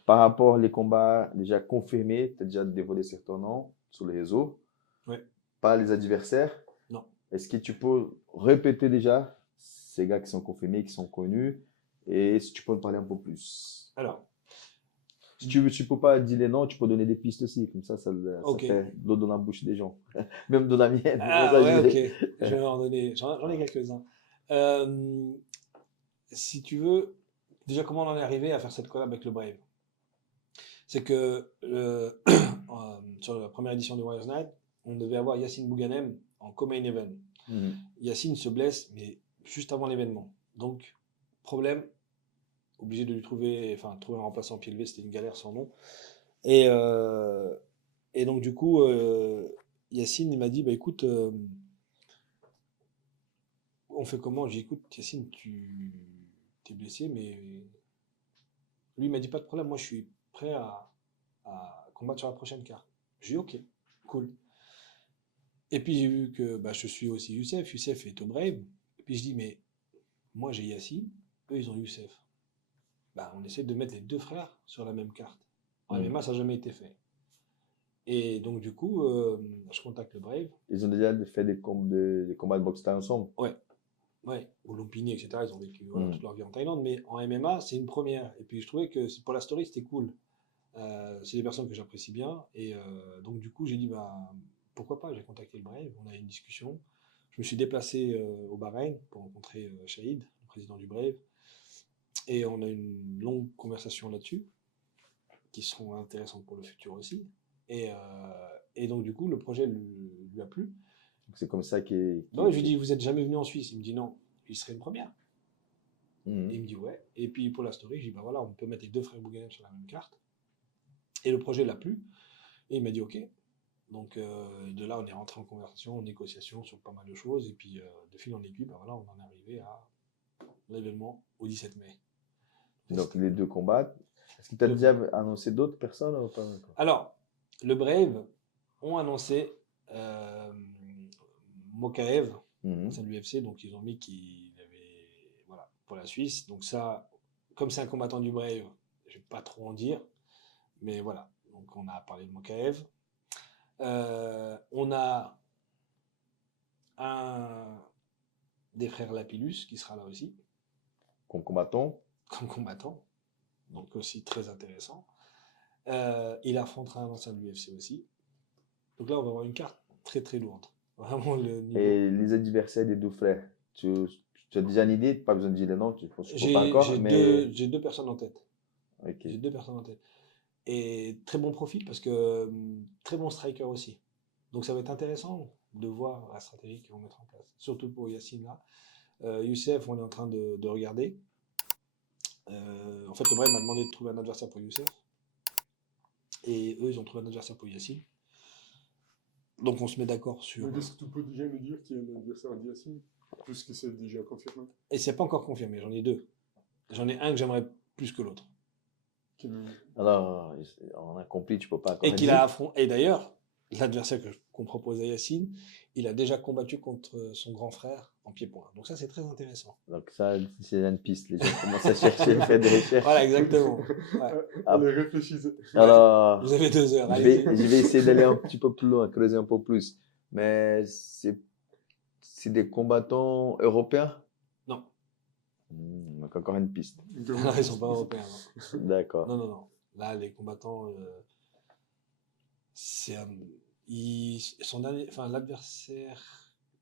par rapport aux combats déjà confirmés, tu as déjà dévoilé certains noms sur les réseaux. Ouais. Pas les adversaires. Non. Est-ce que tu peux répéter déjà ces gars qui sont confirmés, qui sont connus, et si tu peux en parler un peu plus? Alors, Si tu peux pas dire les noms, tu peux donner des pistes aussi, comme ça Ok. fait de l'eau dans la bouche des gens. Même dans la mienne. ah Ça, ouais, je ok. vais- Je vais en donner. J'en ai quelques-uns. Si tu veux, déjà, comment on en est arrivé à faire cette collab avec le Brave? C'est que sur la première édition du Warriors Night, on devait avoir Yacine Bouganem en co-main event. Mhm. Yacine se blesse, mais juste avant l'événement. Donc, problème, obligé de lui trouver un remplaçant pied levé, c'était une galère sans nom. Et donc, du coup, Yacine, il m'a dit, bah écoute, on fait comment? J'ai dit, écoute, Yacine, tu t'es blessé, mais lui, il m'a dit, pas de problème, moi, je suis prêt à combattre sur la prochaine carte. J'ai dit, ok, cool. Et puis, j'ai vu que bah, je suis aussi Youssef. Youssef est au Brave. Et puis, je dis, mais moi, j'ai Yacine, eux, ils ont Youssef. Bah, on essaie de mettre les deux frères sur la même carte. En MMA, ça n'a jamais été fait. Et donc, du coup, je contacte le Brave. Ils ont déjà fait des combats de boxe thaï ensemble. Ouais, au Lumpini, etc. Ils ont vécu toute leur vie en Thaïlande. Mais en MMA, c'est une première. Et puis, je trouvais que pour la story, c'était cool. C'est des personnes que j'apprécie bien. Et donc, du coup, j'ai dit, bah, pourquoi pas? J'ai contacté le Brave. On a eu une discussion. Je me suis déplacé au Bahreïn pour rencontrer Shahid, le président du Brave. Et on a eu une longue conversation là-dessus, qui seront intéressantes pour le futur aussi. Et donc, du coup, le projet lui a plu. C'est comme ça qu'il. Bah ouais, je lui dis, vous êtes jamais venu en Suisse? Il me dit non, il serait une première. Mhm. Et il me dit ouais. Et puis pour la story, je dis bah voilà, on peut mettre les deux frères Bouganem sur la même carte. Et le projet l'a plu. Et il m'a dit ok. Donc de là, on est rentré en conversation, en négociation sur pas mal de choses. Et puis de fil en aiguille, bah voilà, on en est arrivé à l'événement au 17 mai. Donc les deux combats. Est-ce que tu as déjà annoncé d'autres personnes ou pas encore? Alors, le Brave ont annoncé Mokaev, c'est l'UFC, donc ils ont mis qu'il avait voilà, pour la Suisse. Donc ça, comme c'est un combattant du Brave, je vais pas trop en dire, mais voilà. Donc on a parlé de Mokaev. On a un des frères Lapillus qui sera là aussi. Comme combattant? Comme combattant, donc aussi très intéressant. Il affrontera un ancien de l'UFC aussi. Donc là, on va avoir une carte très très lourde. Vraiment le niveau. Et les adversaires des deux frères, tu as déjà une idée? Pas besoin de dire les noms, je pense pas encore. J'ai deux personnes en tête. Ok. J'ai deux personnes en tête. Et très bon profil parce que très bon striker aussi. Donc ça va être intéressant de voir la stratégie qu'ils vont mettre en place. Surtout pour Yacine là. Youssef, on est en train de regarder. En fait, le Brel m'a demandé de trouver un adversaire pour Youssef. Et eux, ils ont trouvé un adversaire pour Yacine. Donc on se met d'accord sur. Mais est-ce que tu peux déjà me dire qui est l'adversaire d'Yacine, puisque c'est déjà confirmé? Et c'est pas encore confirmé, j'en ai deux. J'en ai un que j'aimerais plus que l'autre. Alors, on a compris, tu peux pas encore Et qu'il dire. a affronté. Et d'ailleurs, l'adversaire qu'on propose à Yacine, il a déjà combattu contre son grand frère en pied-point. Donc ça, c'est très intéressant. Donc ça, c'est une piste. Les gens commencent à chercher, faire des recherches. Voilà, exactement. Ouais. Allez, réfléchissez. Alors, Vous avez 2 heures. je Allez. vais essayer d'aller un petit peu plus loin, creuser un peu plus. Mais c'est des combattants européens? Non. Donc encore une piste. Non, ils sont pas européens. Non. D'accord. Non, non, non. Là, les combattants, c'est son dernier, enfin l'adversaire,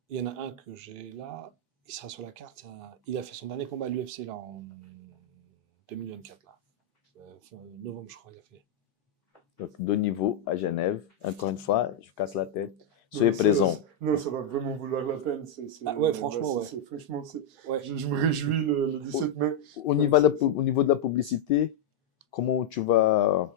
il y en a un que j'ai là, il sera sur la carte. Il a fait son dernier combat à l'UFC là en 2024 là, fin novembre je crois il a fait. Donc de niveau à Genève. Encore une fois, je casse la tête. Non, Soyez ça- présents. Non, ça va vraiment vouloir la peine. Ah ouais, franchement, ouais. Franchement, Ouais. je me réjouis le 17 mai. Au niveau de la publicité, comment tu vas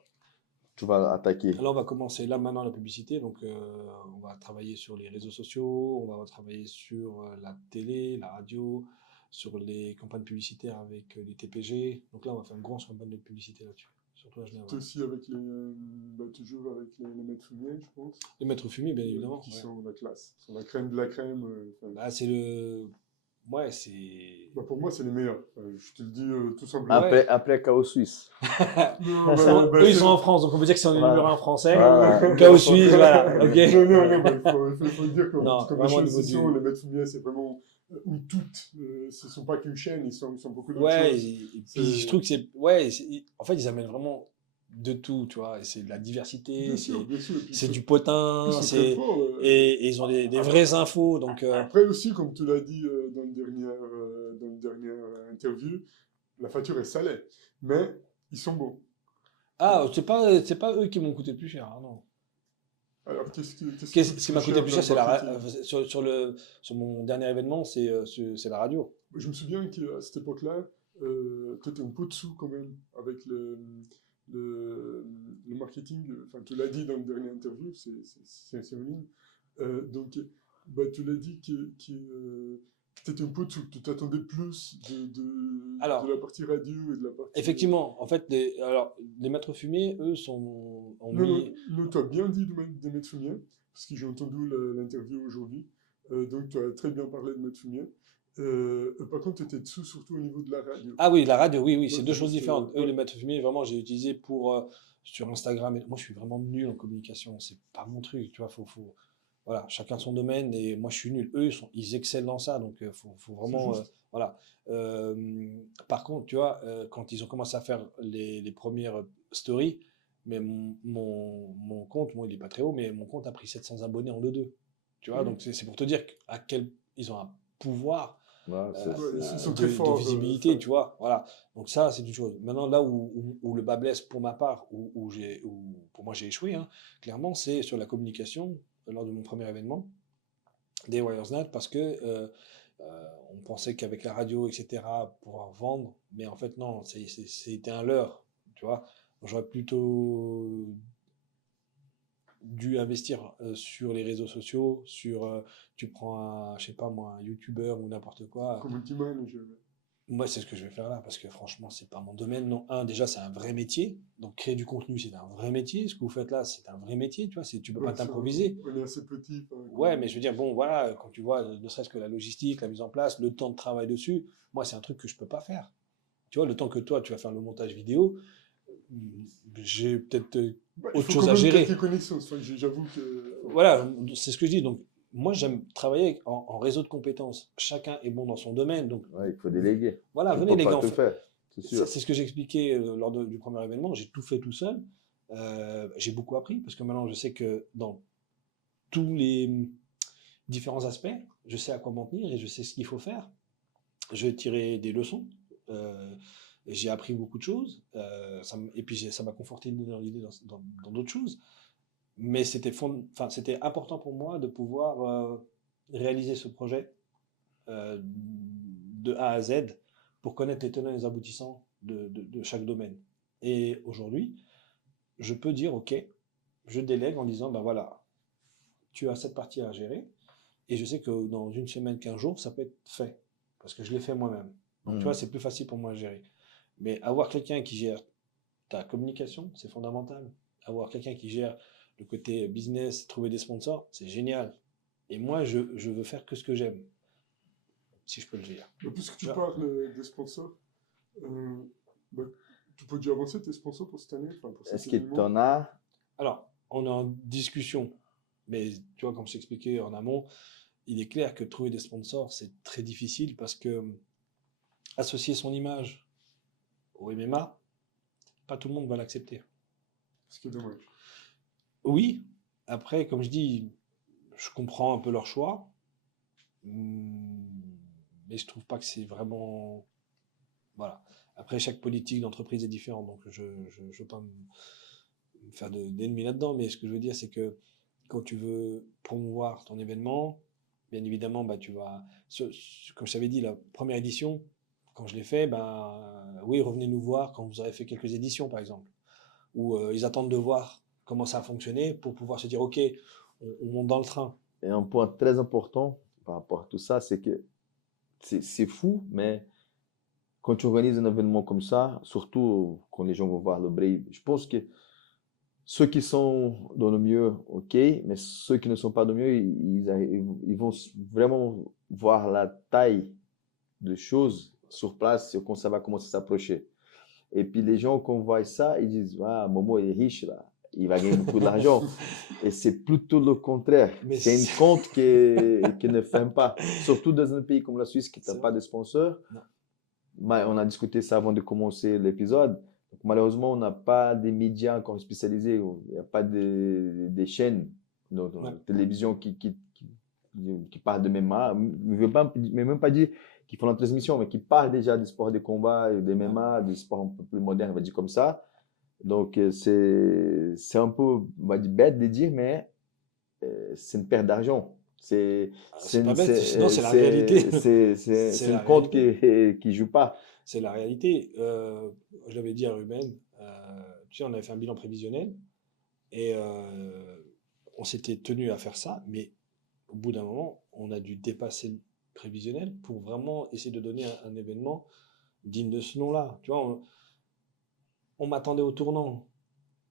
attaquer? Alors on va commencer là maintenant la publicité, donc on va travailler sur les réseaux sociaux, on va travailler sur la télé, la radio, sur les campagnes publicitaires avec les TPG. Donc là on va faire une grosse campagne de publicité là-dessus, surtout à Genève. C'est aussi avec toujours avec les maîtres fumiers, je pense. Les maîtres fumiers, bien évidemment. Qui Ouais. sont la classe. Sont la crème de la crème. Bah, c'est le. Ouais, c'est. Bah, pour moi, c'est les meilleurs. Je te le dis tout simplement. Après Chaos Suisse. Non, Eux, ils sont en France, donc on peut dire que c'est en numéro 1 français. Voilà. Chaos Suisse, voilà. Ok. Non, il faut dire que Non, comme vraiment au les niveau choses sont, les maîtres fumiers, c'est vraiment. Ou toutes. Ce ne sont pas qu'une chaîne, ils sont beaucoup d'autres Ouais, choses. et puis je trouve que c'est. Ouais, en fait, ils amènent vraiment de tout, tu vois. C'est de la diversité, Bien sûr, bien sûr. Et puis c'est du Ils potin, sont très forts, et ils ont des vraies infos, donc. Après aussi, comme tu l'as dit dans une dernière interview, la facture est salée, mais ils sont bons. Ah, c'est pas eux qui m'ont coûté le plus cher, hein, non. Alors, Ce qui m'a coûté le plus cher, c'est dans la le marketing? sur mon dernier événement, c'est la radio. Je me souviens qu'à cette époque-là, tu étais un peu dessous quand même avec le marketing. Enfin, tu l'as dit dans une dernière interview, c'est en ligne. Donc, bah, tu l'as dit que tu étais un peu dessous, que tu t'attendais plus Alors, de la partie radio et de la partie. effectivement, en fait, les maîtres fumiers, eux, ont mis. Non, tu as bien dit des maîtres fumiers, parce que j'ai entendu l'interview aujourd'hui. Donc, tu as très bien parlé de maîtres fumiers. Par contre, tu étais dessous surtout au niveau de la radio. Ah oui, la radio, oui, c'est Ouais, deux choses différentes. Eux, ouais. les maîtres fumiers, vraiment, j'ai utilisé pour sur Instagram. Moi, je suis vraiment nul en communication. C'est pas mon truc, tu vois. Voilà, chacun son domaine et moi, je suis nul. Eux, ils excellent dans ça, donc faut vraiment, juste. voilà. Par contre, tu vois, quand ils ont commencé à faire les premières stories, mais mon compte, moi, il est pas très haut, mais mon compte a pris 700 abonnés en 2-2. Tu vois, donc c'est pour te dire à quel ils ont un pouvoir. Ouais, Ils sont De très forts. visibilité, tu vois. Voilà. Donc ça, c'est une chose. Maintenant, là où le bas blesse pour ma part, où pour moi j'ai échoué, hein, clairement, c'est sur la communication lors de mon premier événement des Warriors Night, parce que on pensait qu'avec la radio, etc., pouvoir vendre, mais en fait non, c'était un leurre, tu vois. J'aurais plutôt dû investir sur les réseaux sociaux, tu prends je sais pas moi, un YouTuber ou n'importe quoi. Community manager. Moi, c'est ce que je vais faire là, parce que franchement, c'est pas mon domaine. Non, déjà, c'est un vrai métier. Donc, créer du contenu, c'est un vrai métier. Ce que vous faites là, c'est un vrai métier, tu vois. Tu peux pas t'improviser. On est assez petit. Ouais, mais je veux dire, bon, voilà, quand tu vois, ne serait-ce que la logistique, la mise en place, le temps de travail dessus, moi, c'est un truc que je peux pas faire. Tu vois, le temps que toi, tu vas faire le montage vidéo, j'ai peut-être autre chose à gérer. Quelques connaissances, j'avoue que. Voilà, c'est ce que je dis. Donc, moi, j'aime travailler en réseau de compétences. Chacun est bon dans son domaine. Donc, ouais, il faut déléguer. voilà, Tu venez peux les pas gars. tout faire, c'est sûr. C'est ce que j'expliquais lors du premier événement. J'ai tout fait tout seul. J'ai beaucoup appris parce que maintenant, je sais que dans tous les différents aspects, je sais à quoi m'en tenir et je sais ce qu'il faut faire. Je vais tirer des leçons. Et j'ai appris beaucoup de choses. Et puis ça m'a conforté dans l'idée dans d'autres choses. Mais c'était important pour moi de pouvoir réaliser ce projet de A à Z pour connaître les tenants et les aboutissants de chaque domaine. Et aujourd'hui, je peux dire, OK, je délègue en disant, ben voilà, tu as cette partie à gérer, et je sais que dans une semaine, 15 jours, ça peut être fait, parce que je l'ai fait moi-même. Donc, tu vois, c'est plus facile pour moi à gérer. Mais avoir quelqu'un qui gère ta communication, c'est fondamental. Avoir quelqu'un qui gère le côté business, trouver des sponsors, c'est génial. Et moi, je veux faire que ce que j'aime, si je peux le dire. Mais puisque tu parles des sponsors, euh, bah, tu peux déjà avancer tes sponsors pour cette année, enfin pour cet Est-ce que tu événement? en as? Alors, on est en discussion, mais tu vois, comme je t'expliquais en amont, il est clair que trouver des sponsors, c'est très difficile parce que associer son image au MMA, pas tout le monde va l'accepter. Ce qui est dommage. Oui, après, comme je dis, je comprends un peu leur choix, mais je trouve pas que c'est vraiment... Voilà. Après, chaque politique d'entreprise est différente, donc je ne veux pas me faire d'ennemis là-dedans, mais ce que je veux dire, c'est que quand tu veux promouvoir ton événement, bien évidemment, bah, tu vas... Comme je t'avais dit, la première édition, quand je l'ai fait, ben, oui, revenez nous voir quand vous aurez fait quelques éditions, par exemple. Où ils attendent de voir comment ça a fonctionné pour pouvoir se dire, OK, on monte dans le train. Et un point très important par rapport à tout ça, c'est que c'est fou, mais quand tu organises un événement comme ça, surtout quand les gens vont voir le Brave, je pense que ceux qui sont dans le mieux, ok, mais ceux qui ne sont pas dans le mieux, ils vont vraiment voir la taille de choses sur place quand ça va commencer à s'approcher. Et puis les gens, quand voient ça, ils disent, ah, Momo est riche là, il va gagner beaucoup d'argent. Et c'est plutôt le contraire. Mais C'est une compte qui ne ferme pas. Surtout dans un pays comme la Suisse qui n'a pas de sponsor. Non. On a discuté ça avant de commencer l'épisode. Malheureusement, on n'a pas des médias encore spécialisés. Il n'y a pas des chaînes de télévision qui parlent de MMA. Je ne veux même pas dire qui font la transmission, mais qui parlent déjà du sport de combat, des MMA, des sports un peu plus modernes, on va dire comme ça. Donc, c'est un peu, on va dire, bête de dire, mais c'est une perte d'argent. C'est pas bête, sinon c'est la réalité. C'est une compte qui ne joue pas. C'est la réalité. Je l'avais dit à Ruben, tu sais, on avait fait un bilan prévisionnel et on s'était tenu à faire ça, mais au bout d'un moment, on a dû dépasser le prévisionnel pour vraiment essayer de donner un événement digne de ce nom-là. Tu vois, on m'attendait au tournant.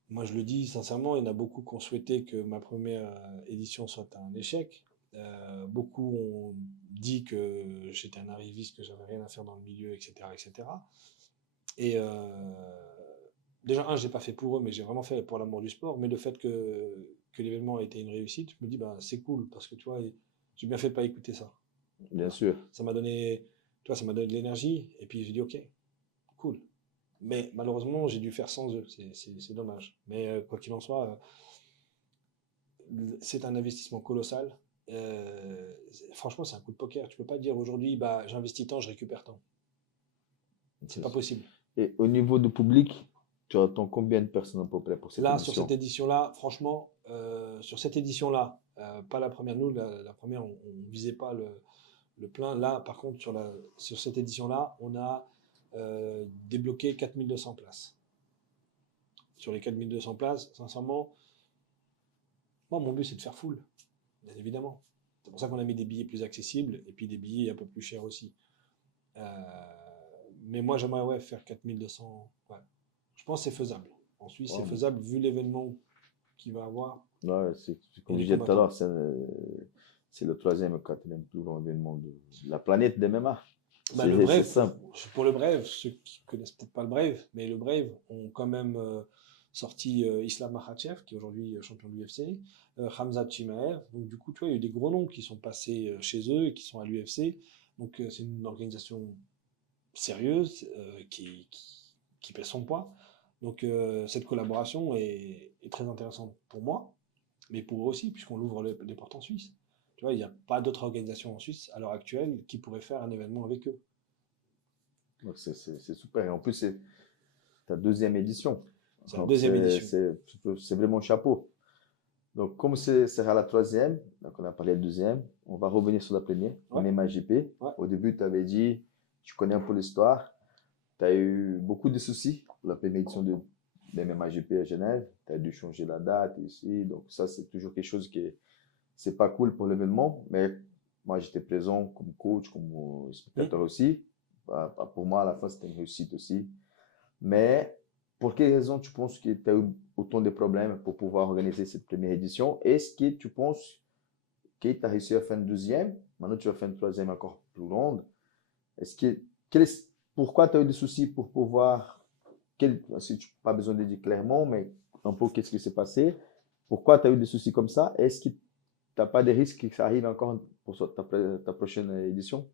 Moi, je le dis sincèrement, il y en a beaucoup qui ont souhaité que ma première édition soit un échec. Beaucoup ont dit que j'étais un arriviste, que j'avais rien à faire dans le milieu, etc., etc. Et déjà, je l'ai pas fait pour eux, mais j'ai vraiment fait pour l'amour du sport. Mais le fait que l'événement a été une réussite, je me dis, bah, c'est cool, parce que tu vois, j'ai bien fait de pas écouter ça. Bien sûr. Ça m'a donné, tu vois, ça m'a donné de l'énergie, et puis j'ai dit, ok, cool. Mais malheureusement, j'ai dû faire sans eux, c'est dommage. Mais quoi qu'il en soit, c'est un investissement colossal. Franchement, c'est un coup de poker. Tu peux pas dire aujourd'hui, bah, j'investis tant, je récupère tant. C'est pas possible. Et au niveau du public, tu attends combien de personnes à peu près pour cette Là, édition? sur cette édition-là, franchement, sur cette édition-là, pas la première, nous, la première, on visait pas le plein. Là, par contre, sur cette édition-là, on a débloqué 4200 places. Sur les 4200 places, sincèrement, moi, mon but, c'est de faire full, bien évidemment. C'est pour ça qu'on a mis des billets plus accessibles et puis des billets un peu plus chers aussi. Mais moi, j'aimerais faire 4200. Ouais. Je pense que c'est faisable. En Suisse, c'est faisable vu l'événement qu'il va avoir. Ouais, comme je disais tout à l'heure, c'est le 3e ou 4e plus grand événement de la planète des MMA. Bah, le Brave, pour le Brave, ceux qui ne connaissent peut-être pas le Brave, mais le Brave ont quand même sorti Islam Makhachev, qui est aujourd'hui champion de l'UFC, Khamzat Chimaev. Donc du coup, tu vois, il y a eu des gros noms qui sont passés chez eux et qui sont à l'UFC. Donc c'est une organisation sérieuse qui pèse son poids. Donc cette collaboration est très intéressante pour moi, mais pour eux aussi, puisqu'on l'ouvre les portes en Suisse. Tu vois, il n'y a pas d'autre organisation en Suisse à l'heure actuelle qui pourrait faire un événement avec eux. Donc, c'est super. Et en plus, c'est ta deuxième édition. C'est la Donc, deuxième édition. c'est vraiment chapeau. Donc, comme c'est sera la troisième, donc on a parlé de la deuxième, on va revenir sur la première, Ouais. MMAGP. Ouais. Au début, tu avais dit, tu connais un peu l'histoire, tu as eu beaucoup de soucis pour la première édition de MMAGP à Genève, tu as dû changer la date ici, donc ça, c'est toujours quelque chose qui est, c'est pas cool pour l'événement, mais moi, j'étais présent comme coach, comme spectateur aussi. Bah, pour moi, à la fin, c'était une réussite aussi. Mais pour quelle raison tu penses que tu as eu autant de problèmes pour pouvoir organiser cette première édition? Est-ce que tu penses que tu as réussi à faire une deuxième? Maintenant, tu vas faire une troisième encore plus longue. Est-ce que, pourquoi tu as eu des soucis pour pouvoir, si tu n'as pas besoin de dire clairement, mais un peu qu'est-ce qui s'est passé? Pourquoi tu as eu des soucis comme ça? Est-ce que tu n'as pas de risque que ça arrive encore pour ta prochaine édition?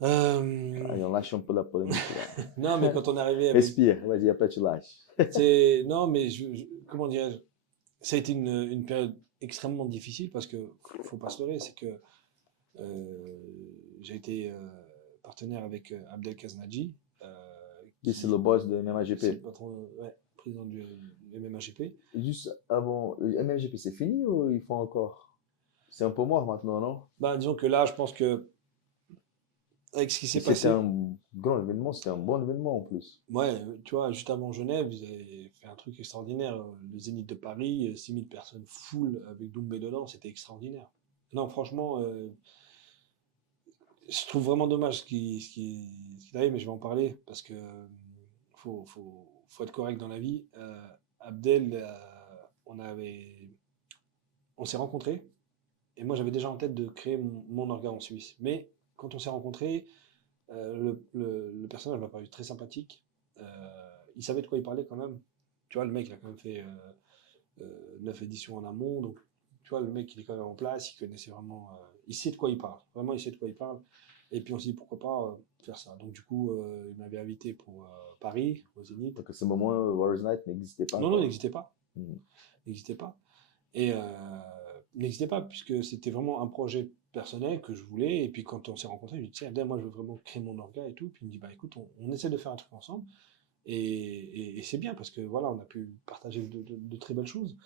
Allez, on lâche un peu la polémique là. Non, mais quand on est arrivé avec... Respire, vas-y, après tu lâches. Non, mais comment dirais-je? Ça a été une période extrêmement difficile parce que, faut pas se leurrer, c'est que j'ai été partenaire avec Abdel Khaznadji. Et c'est le boss de C'est le MMAGP. patron, ouais, président du MMAGP. Juste avant, le MMAGP c'est fini ou ils font encore? C'est un peu mort maintenant, non? Ben, disons que là, je pense que avec ce qui s'est C'était passé, un grand événement, c'était un bon événement en plus. ouais, tu vois, juste avant Genève, ils avaient fait un truc extraordinaire. Le Zénith de Paris, 6000 personnes full avec Doumbé dedans, c'était extraordinaire. Non, franchement, je trouve vraiment dommage ce qui arrive, mais je vais en parler parce que faut être correct dans la vie. Abdel, on s'est rencontrés et moi j'avais déjà en tête de créer mon orga en Suisse. Mais quand on s'est rencontrés, le personnage m'a paru très sympathique. Il savait de quoi il parlait quand même. Tu vois, le mec il a quand même fait 9 éditions en amont, donc tu vois, le mec il est quand même en place, il connaissait vraiment, il sait de quoi il parle. Vraiment, il sait de quoi il parle. Et puis on s'est dit pourquoi pas faire ça. Donc du coup, il m'avait invité pour Paris, au Zénith. Donc à ce moment, Warriors Night n'existait pas Non, encore. n'existait pas. Mhm. N'existait pas. Et n'existait pas puisque c'était vraiment un projet personnel que je voulais. Et puis quand on s'est rencontrés, je lui ai dit, tiens, Abdel, moi je veux vraiment créer mon orga et tout. Puis il me dit, bah écoute, on essaie de faire un truc ensemble. Et c'est bien parce que voilà, on a pu partager de très belles choses.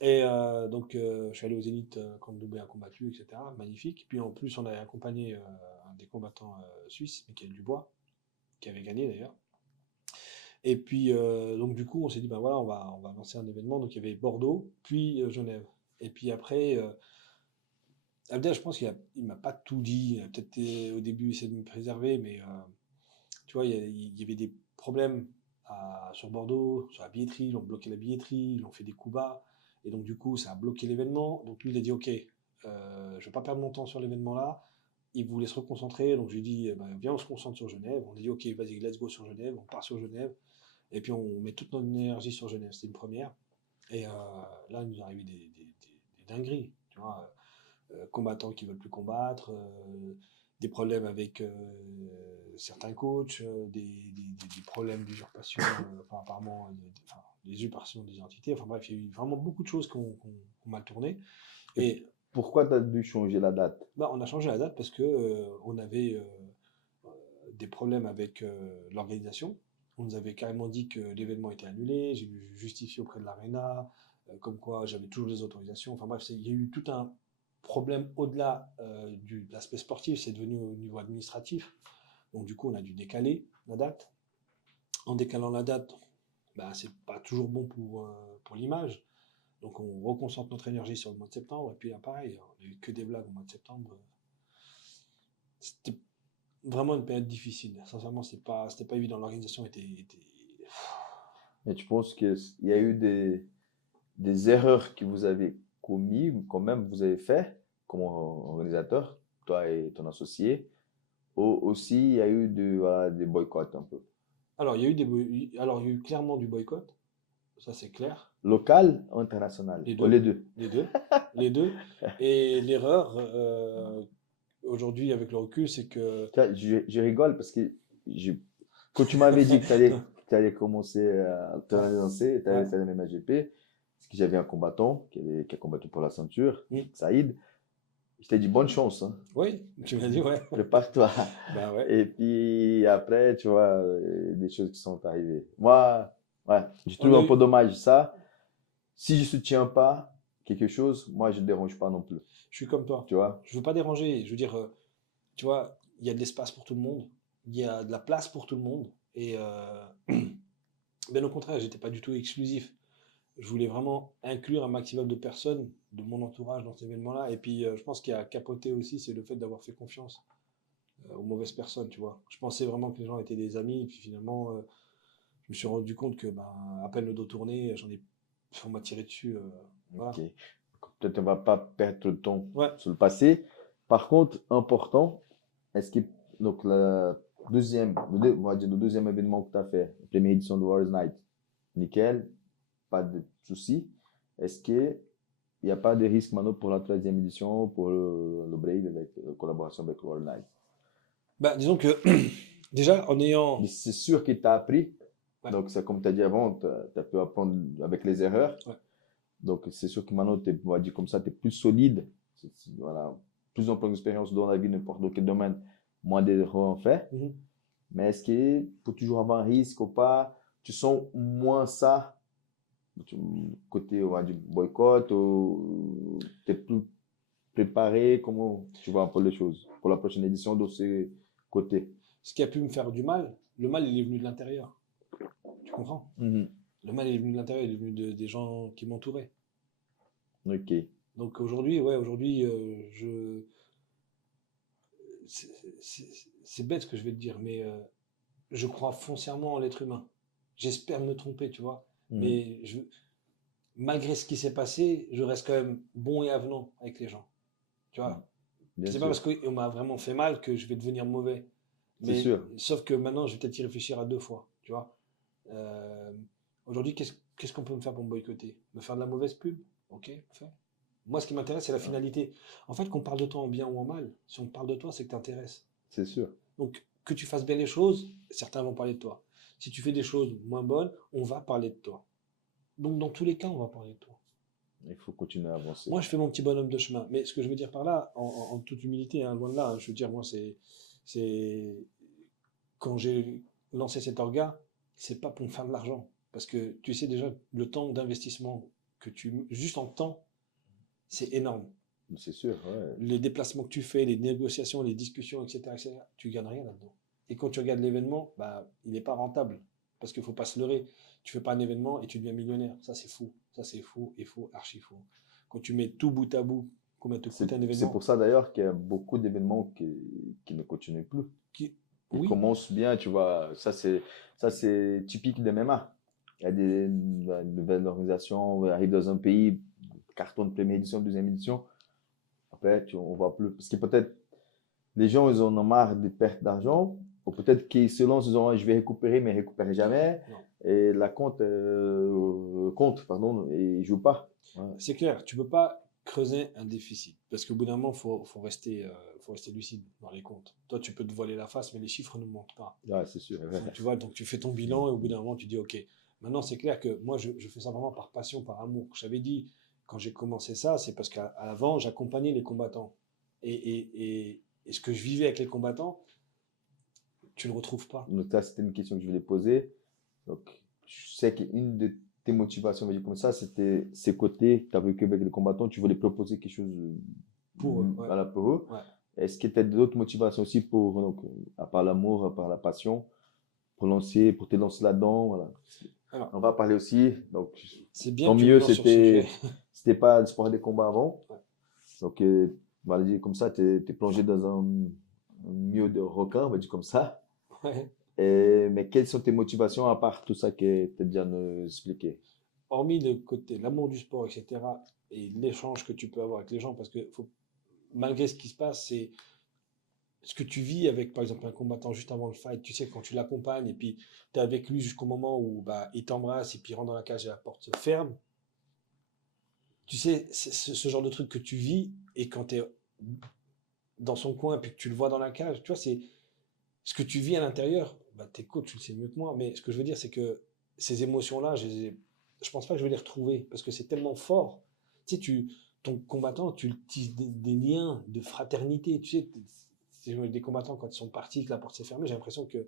Et donc, je suis allé au Zénith quand Doumbé a combattu, etc. Magnifique. Puis en plus, on avait accompagné un des combattants suisses, Michael Dubois, qui avait gagné d'ailleurs. Et puis, donc du coup, on s'est dit, ben voilà, on va lancer un événement. Donc il y avait Bordeaux, puis Genève. Et puis après, Abdel, je pense qu'il m'a pas tout dit. Il a peut-être au début essayé de me préserver, mais tu vois, il y avait des problèmes sur Bordeaux, sur la billetterie. Ils ont bloqué la billetterie, ils ont fait des coups bas. Et donc, du coup, ça a bloqué l'événement. Donc, lui, il a dit, OK, je ne vais pas perdre mon temps sur l'événement-là. Il voulait se reconcentrer. Donc, je lui ai dit, viens, on se concentre sur Genève. On a dit, OK, vas-y, let's go sur Genève. On part sur Genève. Et puis, on met toute notre énergie sur Genève. C'était une première. Et là, il nous est arrivé des dingueries. Tu vois, combattants qui ne veulent plus combattre, des problèmes avec certains coachs, des problèmes d'usurpation, enfin, apparemment, enfin, des usurpations d'identité. Enfin bref, il y a eu vraiment beaucoup de choses qui ont mal tourné. Et pourquoi tu as dû changer la date? bah, on a changé la date parce que on avait des problèmes avec l'organisation. On nous avait carrément dit que l'événement était annulé. J'ai dû justifier auprès de l'ARENA, comme quoi j'avais toujours les autorisations. Enfin bref, il y a eu tout un problème au-delà de l'aspect sportif, c'est devenu au niveau administratif. Donc du coup, on a dû décaler la date. En décalant la date, bah, c'est pas toujours bon pour l'image. Donc on reconcentre notre énergie sur le mois de septembre. Et puis là, pareil, il n'y a eu que des blagues au mois de septembre. C'était vraiment une période difficile. Sincèrement, c'était pas évident. L'organisation était... Mais tu penses qu'il y a eu des erreurs que vous avez commis, quand même vous avez fait comme organisateur, toi et ton associé, ou aussi il y a eu voilà, des boycotts un peu? Alors, il y a eu clairement du boycott. Ça, c'est clair. Local ou international? Les Ou deux. les deux? Les deux. Les deux. Et l'erreur, aujourd'hui, avec le recul, c'est que... Tu vois, je rigole parce que quand tu m'avais dit que tu allais commencer à te lancer, tu allais faire le MMAGP, parce que j'avais un combattant qui a combattu pour la ceinture, Saïd. Je t'ai dit bonne chance, hein. Oui, tu m'as dit, ouais. Prépare-toi. Bah ouais. Et puis après, tu vois, des choses qui sont arrivées. Moi, ouais, j'ai On trouvé a un peu eu, dommage ça. Si je soutiens pas quelque chose, moi, je ne dérange pas non plus. je suis comme toi. Tu vois? Je veux pas déranger. Je veux dire, tu vois, il y a de l'espace pour tout le monde. Il y a de la place pour tout le monde. Et bien au contraire, j'étais pas du tout exclusif. Je voulais vraiment inclure un maximum de personnes de mon entourage dans cet événement-là. Et puis, je pense qu'il y a capoté aussi, c'est le fait d'avoir fait confiance aux mauvaises personnes, tu vois. Je pensais vraiment que les gens étaient des amis, et puis finalement, je me suis rendu compte que, ben, à peine le dos tourné, on m'a tiré dessus. Voilà. Ok. Peut-être on va pas perdre de temps Ouais, sur le passé. Par contre, important, est-ce que donc la deuxième, on va dire le deuxième événement que tu as fait, la première édition de Warriors Night, nickel, pas de souci. Est-ce que il n'y a pas de risque maintenant pour la troisième édition, pour le Brave, avec la collaboration avec Warriors Night? bah, disons que déjà, en Mais ayant. c'est sûr que tu as appris. Ouais, Donc, c'est comme tu as dit avant, tu as pu apprendre avec les erreurs. ouais. Donc, c'est sûr que maintenant, on va dire comme ça, tu es plus solide. Voilà, plus en plus d'expérience dans la vie, n'importe quel domaine, moins d'erreurs en fait. Mhm. Mais est-ce qu'il faut toujours avoir un risque ou pas? Tu sens moins ça, côté on va dire, boycott, ou tu es plus préparé? Comment tu vois un peu les choses pour la prochaine édition de ce côté? Ce qui a pu me faire du mal, le mal, il est venu de l'intérieur. Tu comprends? Mhm. Le mal, il est venu de l'intérieur, il est venu des gens qui m'entouraient. Ok, Donc aujourd'hui, ouais, aujourd'hui, c'est c'est bête ce que je vais te dire, mais je crois foncièrement en l'être humain. J'espère me tromper, tu vois. mhm. Mais malgré ce qui s'est passé, je reste quand même bon et avenant avec les gens. Tu vois. Bien C'est pas sûr, parce qu'on m'a vraiment fait mal que je vais devenir mauvais. c'est Mais sûr. sauf que maintenant, je vais peut-être y réfléchir à deux fois. Tu vois. Euh, Aujourd'hui, qu'est-ce qu'on peut me faire pour me boycotter? Me faire de la mauvaise pub? Ok, fais. Moi, ce qui m'intéresse, c'est la Ouais, finalité. En fait, qu'on parle de toi en bien ou en mal, si on parle de toi, c'est que t'intéresses. c'est sûr. Donc, que tu fasses bien les choses, certains vont parler de toi. Si tu fais des choses moins bonnes, on va parler de toi. Donc, dans tous les cas, on va parler de toi. Il faut continuer à avancer. Moi, je fais mon petit bonhomme de chemin. Mais ce que je veux dire par là, en toute humilité, hein, loin de là, hein, je veux dire, moi, c'est quand j'ai lancé cet orga, c'est pas pour me faire de l'argent. Parce que tu sais déjà, le temps d'investissement que juste en temps, c'est énorme. C'est sûr, ouais. Les déplacements que tu fais, les négociations, les discussions, etc., tu gagnes rien là-dedans. Et quand tu regardes l'événement, bah, il n'est pas rentable. Parce qu'il ne faut pas se leurrer. Tu fais pas un événement et tu deviens millionnaire. Ça, c'est fou. Ça, c'est fou et faux, archi faux. Quand tu mets tout bout à bout, combien te coûte un C'est événement pour ça d'ailleurs qu'il y a beaucoup d'événements qui ne continuent plus. qui... Ils Oui, commencent bien, tu vois. Ça, c'est typique de MMA. Il y a des nouvelles organisations, arrivent dans un pays, carton de première édition, deuxième édition. Après, on voit plus. Parce que peut-être les gens, ils en ont marre des pertes d'argent. Ou peut-être qu'ils se lancent, ils ont, je vais récupérer, mais ils ne récupèrent jamais. non. Et la compte, pardon, et ils ne jouent pas. Ouais, C'est clair, tu peux pas creuser un déficit. Parce qu'au bout d'un moment, faut rester lucide dans les comptes. Toi, tu peux te voiler la face, mais les chiffres ne mentent pas. ouais, c'est sûr. Donc, tu vois, donc tu fais ton bilan et au bout d'un moment, tu dis, OK, maintenant c'est clair que moi, je fais ça vraiment par passion, par amour. J'avais dit, quand j'ai commencé ça, c'est parce qu'avant, j'accompagnais les combattants. Et ce que je vivais avec les combattants, tu ne le retrouves pas. Donc, ça, c'était une question que je voulais poser. Donc, je sais qu'une de tes motivations, on va dire comme ça, c'était ces côtés, tu as vécu avec les combattants, tu voulais proposer quelque chose Pour eux, ouais. voilà, pour eux. Ouais. Est-ce que tu as d'autres motivations aussi pour, donc, à part l'amour, à part la passion, pour te lancer là-dedans, voilà. Alors, On va parler aussi, donc, c'est bien tant que tu me mieux, lances sur ce sujet. c'était pas le sport des combats avant. Ouais. Donc, on va dire comme ça, tu es plongé dans un milieu de requin, on va dire comme ça. Ouais. Mais quelles sont tes motivations à part tout ça que tu as déjà nous expliqué? Hormis le côté, l'amour du sport, etc., et l'échange que tu peux avoir avec les gens, parce que malgré ce qui se passe, c'est ce que tu vis avec, par exemple, un combattant juste avant le fight, tu sais, quand tu l'accompagnes et puis tu es avec lui jusqu'au moment où bah, il t'embrasse et puis il rentre dans la cage et la porte se ferme. Tu sais, c'est ce genre de truc que tu vis et quand tu es dans son coin puis que tu le vois dans la cage, tu vois, c'est ce que tu vis à l'intérieur. Bah, t'es coach, tu le sais mieux que moi, mais ce que je veux dire, c'est que ces émotions-là, je pense pas que je vais les retrouver parce que c'est tellement fort. Tu sais, ton combattant, tu tisses des liens de fraternité. Tu sais, des combattants, quand ils sont partis, que la porte s'est fermée, j'ai l'impression que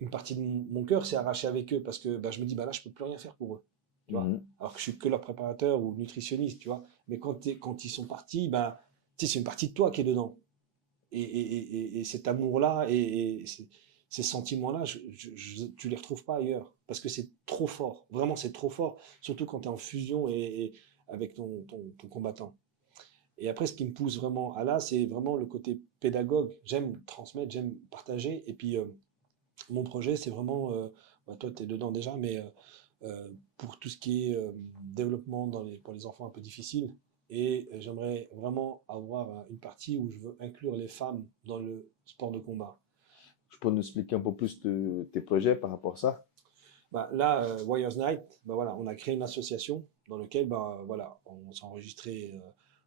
une partie de mon cœur s'est arrachée avec eux parce que bah, je me dis, bah là, je peux plus rien faire pour eux. Tu vois, alors que je suis que leur préparateur ou nutritionniste, tu vois. Mais quand ils sont partis, bah, tu sais, c'est une partie de toi qui est dedans. Et cet amour-là et ces sentiments-là, tu les retrouves pas ailleurs. Parce que c'est trop fort. Vraiment, c'est trop fort. Surtout quand tu es en fusion avec ton combattant. Et après, ce qui me pousse vraiment à là, c'est vraiment le côté pédagogue. J'aime transmettre, j'aime partager. Et puis, mon projet, c'est vraiment, bah, toi, tu es dedans déjà, mais pour tout ce qui est développement pour les enfants un peu difficiles. Et j'aimerais vraiment avoir une partie où je veux inclure les femmes dans le sport de combat. Je peux nous expliquer un peu plus de tes projets par rapport à ça? Bah, là, Warriors Night, bah, voilà, on a créé une association dans laquelle bah, voilà, on s'est enregistré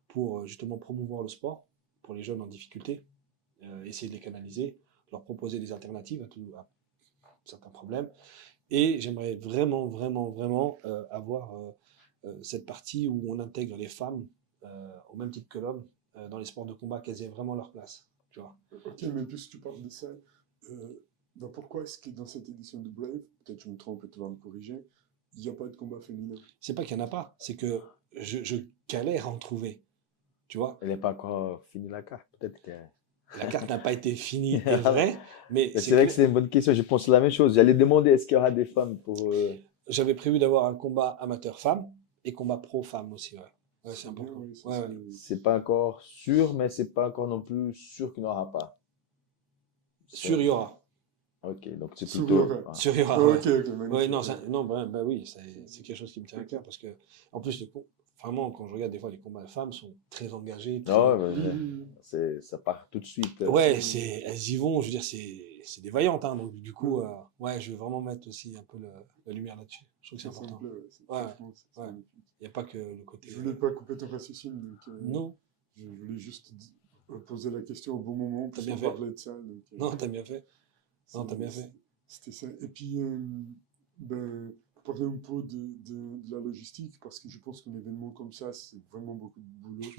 pour justement promouvoir le sport pour les jeunes en difficulté, essayer de les canaliser, leur proposer des alternatives à certains problèmes. Et j'aimerais vraiment, vraiment, vraiment avoir cette partie où on intègre les femmes au même titre que l'homme dans les sports de combat, qu'elles aient vraiment leur place. Tu vois. Ok, mais puisque tu parles de ça, bah pourquoi est-ce que dans cette édition de Brave, peut-être je me trompe et tu vas me corriger, il n'y a pas de combat féminin? C'est pas qu'il n'y en a pas, c'est que je galère à en trouver. Tu vois. Elle n'est pas encore finie la carte. Peut-être que. La carte n'a pas été finie et vrai, mais C'est vrai que c'est une bonne question. Je pense la même chose. J'allais demander est-ce qu'il y aura des femmes pour. J'avais prévu d'avoir un combat amateur femme et combat pro femme aussi. Ouais. Ouais, c'est C'est bien, important. oui, ça, Ouais, ouais. C'est pas encore sûr, mais c'est pas encore non plus sûr qu'il n'y en aura pas. Sûr, il y aura. Ok, donc c'est Sourire. plutôt. Sûr, il y aura. Ok, Ouais. ok, magnifique. Ouais, non, non bah oui, c'est quelque chose qui me tient à cœur parce que, en plus, vraiment, quand je regarde des fois les combats de femmes sont très engagés. Très... Ah ouais, Oui, oui, ça part tout de suite. Ouais, elles y vont, je veux dire, c'est des vaillantes, hein, donc du coup, Oui. ouais, je veux vraiment mettre aussi un peu la lumière là-dessus. Je trouve que c'est Ça me important. plaît, ouais, Ouais, franchement, c'est ouais. magnifique. Il n'y a pas que le côté. Je voulais pas couper ton racine, donc Non, je voulais juste poser la question au bon moment, T'as puisqu'on bien fait. parlait de ça. Donc, non, t'as bien fait. Non, t'as bien fait. C'était ça. Et puis, ben, pour parler un peu de la logistique, parce que je pense qu'un événement comme ça, c'est vraiment beaucoup de boulot.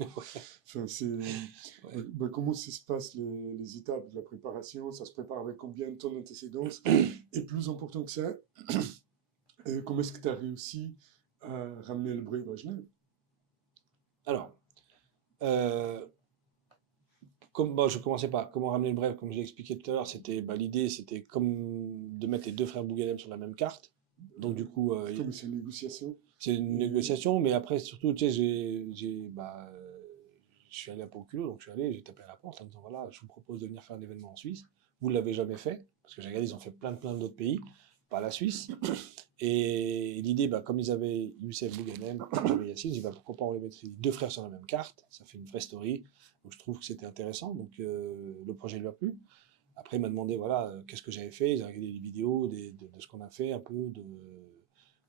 Enfin, Ouais. ben, comment ça se passe les étapes de la préparation? Ça se prépare avec combien de temps d'antécédence? Et plus important que ça, comment est-ce que tu as réussi à ramener le Brave à Genève? Alors, euh, bon, je commençais par comment ramener le bref, comme j'ai expliqué tout à l'heure, c'était l'idée, c'était comme de mettre les deux frères Bougalem sur la même carte. Donc du coup, Comme c'est une négociation. c'est une négociation, mais après surtout, tu sais, je suis allé à Ponculo, donc je suis allé, j'ai tapé à la porte en disant voilà, je vous propose de venir faire un événement en Suisse. Vous ne l'avez jamais fait, parce que j'ai regardé, ils ont fait plein d'autres pays, pas la Suisse. Et l'idée, bah, comme ils avaient Youssef Bouganem, j'avais Yassine, j'ai dit bah, pourquoi pas on les mettre les deux frères sur la même carte, ça fait une vraie story. Donc je trouve que c'était intéressant, donc le projet lui a plu. Après, il m'a demandé voilà, qu'est-ce que j'avais fait, ils ont regardé les vidéos de ce qu'on a fait, un peu de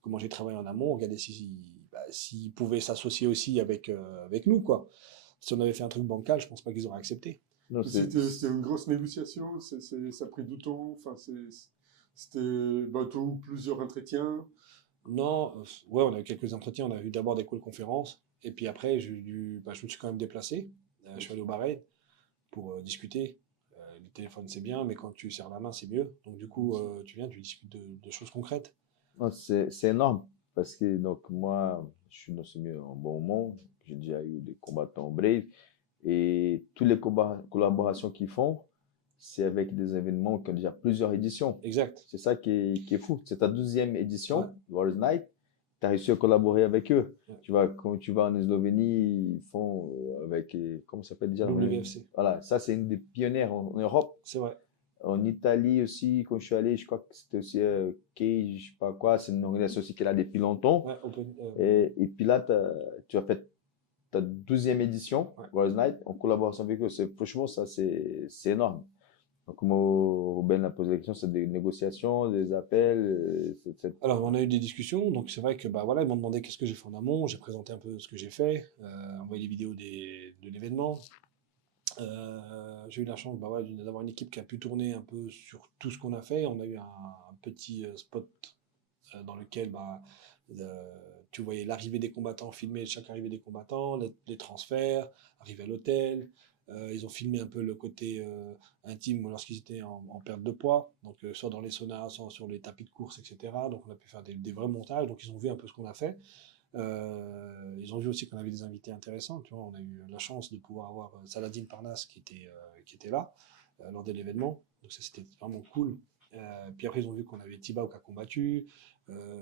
comment j'ai travaillé en amont, regarder s'ils pouvaient s'associer aussi avec nous, quoi. Si on avait fait un truc bancal, je pense pas qu'ils auraient accepté. Non, C'était une grosse négociation, ça a pris du temps, enfin, c'était bateau, plusieurs entretiens. Non, ouais, on a eu quelques entretiens, on a eu d'abord des calls conférences, et puis après, je me suis quand même déplacé. Je suis allé au Bahreïn pour discuter. Le téléphone, c'est bien, mais quand tu serres la main, c'est mieux. Donc du coup, tu viens, tu discutes de choses concrètes. non, c'est énorme parce que donc moi, je suis dans ce milieu un bon moment. J'ai déjà eu des combattants Brave et toutes les collaborations qu'ils font, c'est avec des événements qui ont déjà plusieurs éditions. Exact. C'est ça qui est fou. C'est ta 12e édition, Ouais. Warriors Night. Tu as réussi à collaborer avec eux. Ouais. Tu vois, quand tu vas en Slovénie, ils font avec, comment ça s'appelle déjà? WFC. Voilà, ça c'est une des pionnières en Europe. C'est vrai. En Italie aussi, quand je suis allé, je crois que c'était aussi Cage, je sais pas quoi, c'est une organisation aussi qui est là depuis longtemps. Ouais, Et puis là, tu as fait ta 12e édition, Ouais. Warriors Night, en collaboration avec eux. Franchement, ça c'est énorme. Donc, comme Ruben a posé la question, c'est des négociations, des appels. Alors, on a eu des discussions, donc c'est vrai que bah voilà, ils m'ont demandé qu'est-ce que j'ai fait en amont, j'ai présenté un peu ce que j'ai fait, envoyé des vidéos de l'événement. J'ai eu la chance bah, ouais, d'avoir une équipe qui a pu tourner un peu sur tout ce qu'on a fait. On a eu un petit spot dans lequel bah, tu voyais l'arrivée des combattants, filmer chaque arrivée des combattants, les transferts, arriver à l'hôtel. Ils ont filmé un peu le côté intime lorsqu'ils étaient en perte de poids, donc soit dans les saunas, soit sur les tapis de course, etc. Donc on a pu faire des vrais montages, donc ils ont vu un peu ce qu'on a fait. Ils ont vu aussi qu'on avait des invités intéressants. Tu vois, on a eu la chance de pouvoir avoir Saladin Parnasse qui était là lors de l'événement. Donc ça, c'était vraiment cool. Puis après, ils ont vu qu'on avait Tibao qui a combattu,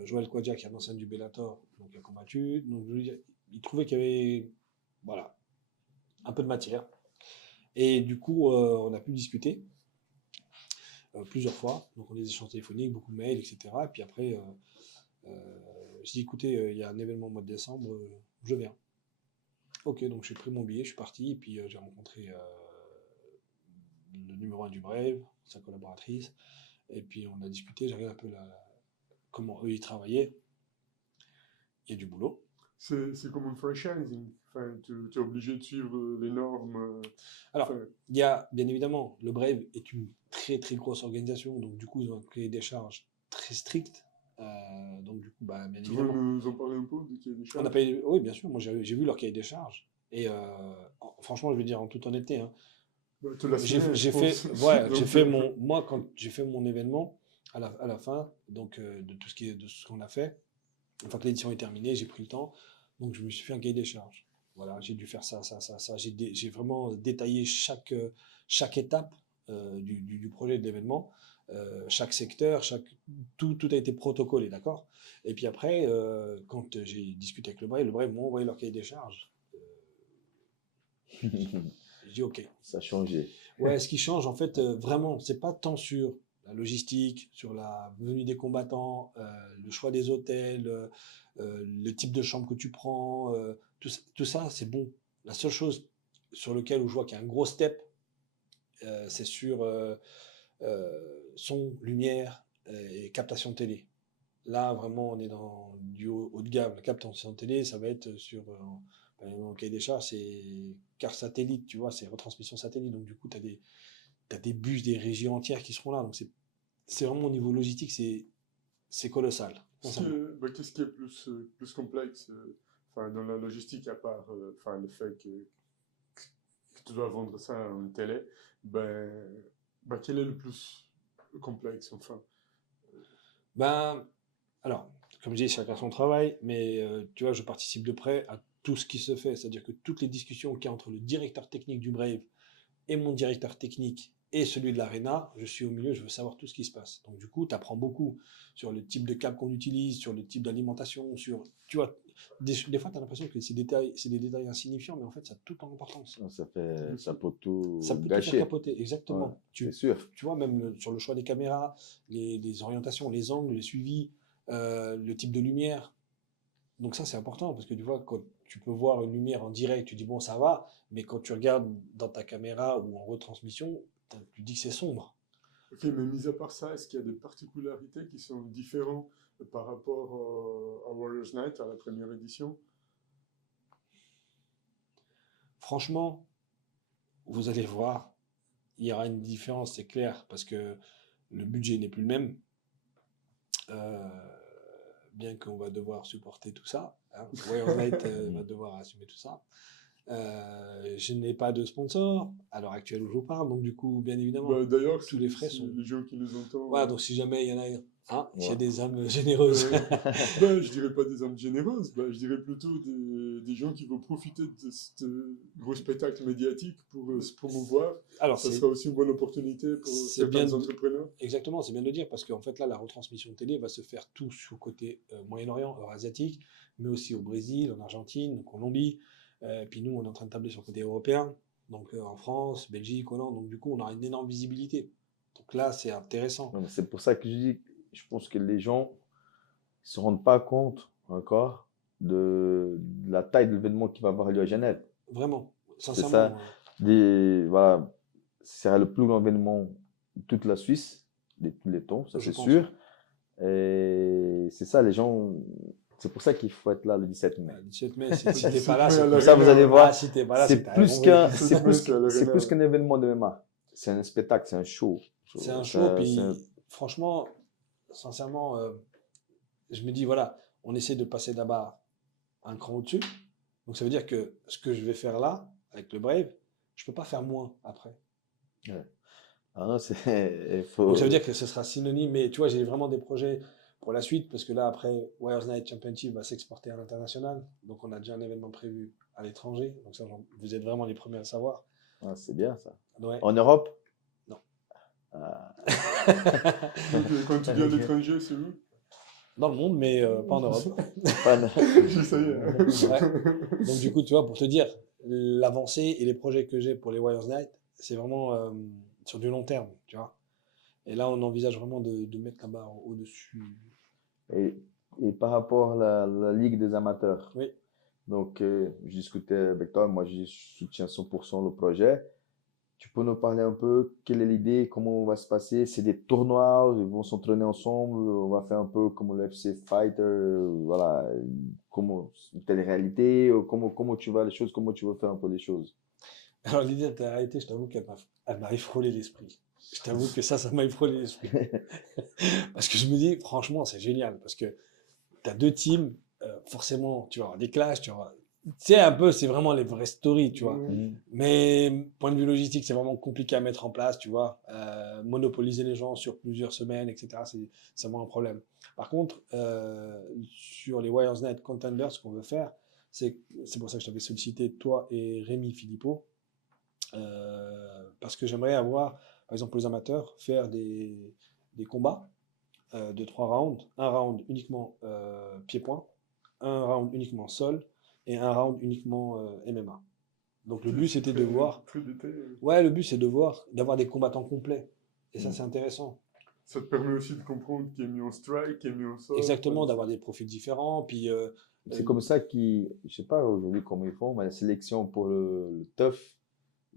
Joël Kwadja qui est l'ancien du Bellator, donc qui a combattu. Donc je veux dire, ils trouvaient qu'il y avait voilà, un peu de matière. Et du coup, on a pu discuter plusieurs fois. Donc on a des échanges téléphoniques, beaucoup de mails, etc. Et puis après, je dis écoutez, il y a un événement au mois de décembre, je viens. Ok, donc j'ai pris mon billet, je suis parti, et puis j'ai rencontré le numéro 1 du Brave, sa collaboratrice, et puis on a discuté, j'ai regardé un peu comment eux ils travaillaient. Il y a du boulot. C'est comme un franchising. Enfin, tu es obligé de suivre les normes. Alors, il y a bien évidemment, le Brave est une très très grosse organisation, donc du coup ils ont créé des charges très strictes. Donc du coup, bah, bien tu évidemment. veux nous en parler un peu de cahier des charges? On a payé, oui, bien sûr, moi j'ai vu leur cahier des charges. Et franchement, je veux dire en toute honnêteté, hein, Bah, tu l'as signé, j'ai je pense. fait, ouais, Donc, j'ai fait moi quand j'ai fait mon événement à la fin, donc de tout de ce qu'on a fait, une fois que l'édition est terminée, j'ai pris le temps, donc je me suis fait un cahier des charges. Voilà, j'ai dû faire ça. J'ai vraiment détaillé chaque étape du projet de l'événement, chaque secteur, tout a été protocolé, d'accord? Et puis après, quand j'ai discuté avec le Brave m'a envoyé leur cahier des charges. J'ai dit OK. Ça a changé. Ouais, ce qui change, en fait, vraiment, c'est pas tant sur la logistique, sur la venue des combattants, le choix des hôtels, le type de chambre que tu prends, tout ça, c'est bon. La seule chose sur laquelle je vois qu'il y a un gros step, c'est sur son, lumière et captation télé. Là, vraiment, on est dans du haut de gamme. La captation télé, ça va être sur dans le cahier des charges, c'est carte satellite, tu vois, c'est retransmission satellite. Donc, du coup, tu as des bus, des régions entières qui seront là. Donc, c'est vraiment au niveau logistique, c'est colossal. Qu'est-ce qui est plus complexe enfin, dans la logistique, à part enfin, le fait que tu dois vendre ça en télé, quel est le plus complexe, enfin? Ben, alors, comme je dis, chacun son travail, mais tu vois, je participe de près à tout ce qui se fait. C'est-à-dire que toutes les discussions qu'il y a entre le directeur technique du Brave et mon directeur technique et celui de l'Arena, je suis au milieu, je veux savoir tout ce qui se passe. Donc du coup, tu apprends beaucoup sur le type de câble qu'on utilise, sur le type d'alimentation, tu vois, des fois, tu as l'impression que c'est des détails insignifiants, mais en fait, ça a tout en importance. Ça peut tout Ça peut tout gâcher. faire capoter, exactement. Ouais, c'est sûr. Tu vois, même sur le choix des caméras, les orientations, les angles, les suivis, le type de lumière. Donc ça, c'est important, parce que tu vois, quand tu peux voir une lumière en direct, tu dis bon, ça va, mais quand tu regardes dans ta caméra ou en retransmission, tu dis que c'est sombre. Ok, mais mis à part ça, est-ce qu'il y a des particularités qui sont différentes par rapport à Warriors Night, à la première édition? Franchement, vous allez voir, il y aura une différence, c'est clair, parce que le budget n'est plus le même. Bien qu'on va devoir supporter tout ça. Hein. Warriors Night va devoir assumer tout ça. Je n'ai pas de sponsor à l'heure actuelle où je vous parle, donc du coup, bien évidemment, D'ailleurs, tous les frais sont. Les gens qui nous entendent. Voilà, donc si jamais il y en a il y a Ouais. des âmes généreuses. Je dirais pas des âmes généreuses, je dirais plutôt des gens qui vont profiter de ce gros spectacle médiatique pour se promouvoir. Alors, ça sera aussi une bonne opportunité pour certains entrepreneurs. Exactement, c'est bien de le dire, parce qu'en fait, là, la retransmission télé va se faire tout sur le côté Moyen-Orient, Eurasiatique, mais aussi au Brésil, en Argentine, en Colombie. Puis nous, on est en train de tabler sur le côté européen, donc en France, Belgique, Hollande. Donc du coup, on aura une énorme visibilité. Donc là, c'est intéressant. C'est pour ça que je dis, je pense que les gens ne se rendent pas compte encore de la taille de l'événement qui va avoir lieu à Genève. Vraiment, sincèrement. C'est ça. Voilà, ce sera le plus grand événement de toute la Suisse, de tous les temps, ça c'est sûr. Et c'est ça, les gens. C'est pour ça qu'il faut être là le 17 mai. Le 17 mai, si t'es pas là, c'est ça, vous allez voir. Si t'es pas là, c'est plus qu'un événement de MMA. C'est un spectacle, c'est un show. C'est un show, puis franchement, sincèrement, je me dis, voilà, on essaie de passer là-bas un cran au-dessus. Donc ça veut dire que ce que je vais faire là, avec le Brave, je peux pas faire moins après. Ouais. Ah non, il Donc ça veut faut. dire que ce sera synonyme, mais tu vois, j'ai vraiment des projets pour la suite, parce que là, après, Warriors Night Championship va s'exporter à l'international. Donc on a déjà un événement prévu à l'étranger. Donc ça, vous êtes vraiment les premiers à le savoir. Ah, c'est bien ça. Ouais. En Europe? Non. Ah. Donc, quand tu dis à l'étranger, c'est où? Dans le monde, mais pas en Europe. J'essayais. Ouais. Donc du coup, tu vois, pour te dire, l'avancée et les projets que j'ai pour les Warriors Night, c'est vraiment sur du long terme, tu vois. Et là, on envisage vraiment de mettre la barre au-dessus. Et, et par rapport à la Ligue des amateurs, Oui. donc je discutais avec toi, moi je soutiens 100% le projet. Tu peux nous parler un peu, quelle est l'idée, comment va se passer? C'est des tournois, ils vont s'entraîner ensemble, on va faire un peu comme le FC Fighter, voilà, comment, telle réalité, comment tu vois les choses, comment tu veux faire un peu les choses. Alors l'idée de la réalité, je t'avoue qu'elle m'a effrolé l'esprit. Je t'avoue que ça m'a effrolé l'esprit. Parce que je me dis, franchement, c'est génial. Parce que tu as deux teams, forcément, tu vas avoir des clashs, tu vois. Tu sais, un peu, c'est vraiment les vraies stories, tu vois. Mhm. Mais point de vue logistique, c'est vraiment compliqué à mettre en place, tu vois. Monopoliser les gens sur plusieurs semaines, etc., c'est vraiment un problème. Par contre, sur les Warriors Night Contenders, ce qu'on veut faire, c'est pour ça que je t'avais sollicité, toi et Rémi Philippot, parce que j'aimerais avoir, par exemple, pour les amateurs, faire des combats de 3 rounds. Un round uniquement pied-point, un round uniquement sol et un round uniquement MMA. Donc le but c'était de voir. Très détaillé. Ouais, le but c'est de voir, d'avoir des combattants complets. Et ça Mm. c'est intéressant. Ça te permet aussi de comprendre qui est mis en strike, qui est mis en sol. Exactement, d'avoir des profils différents. Puis C'est comme ça qu'ils, je sais pas aujourd'hui comment ils font, mais la sélection pour le TUF,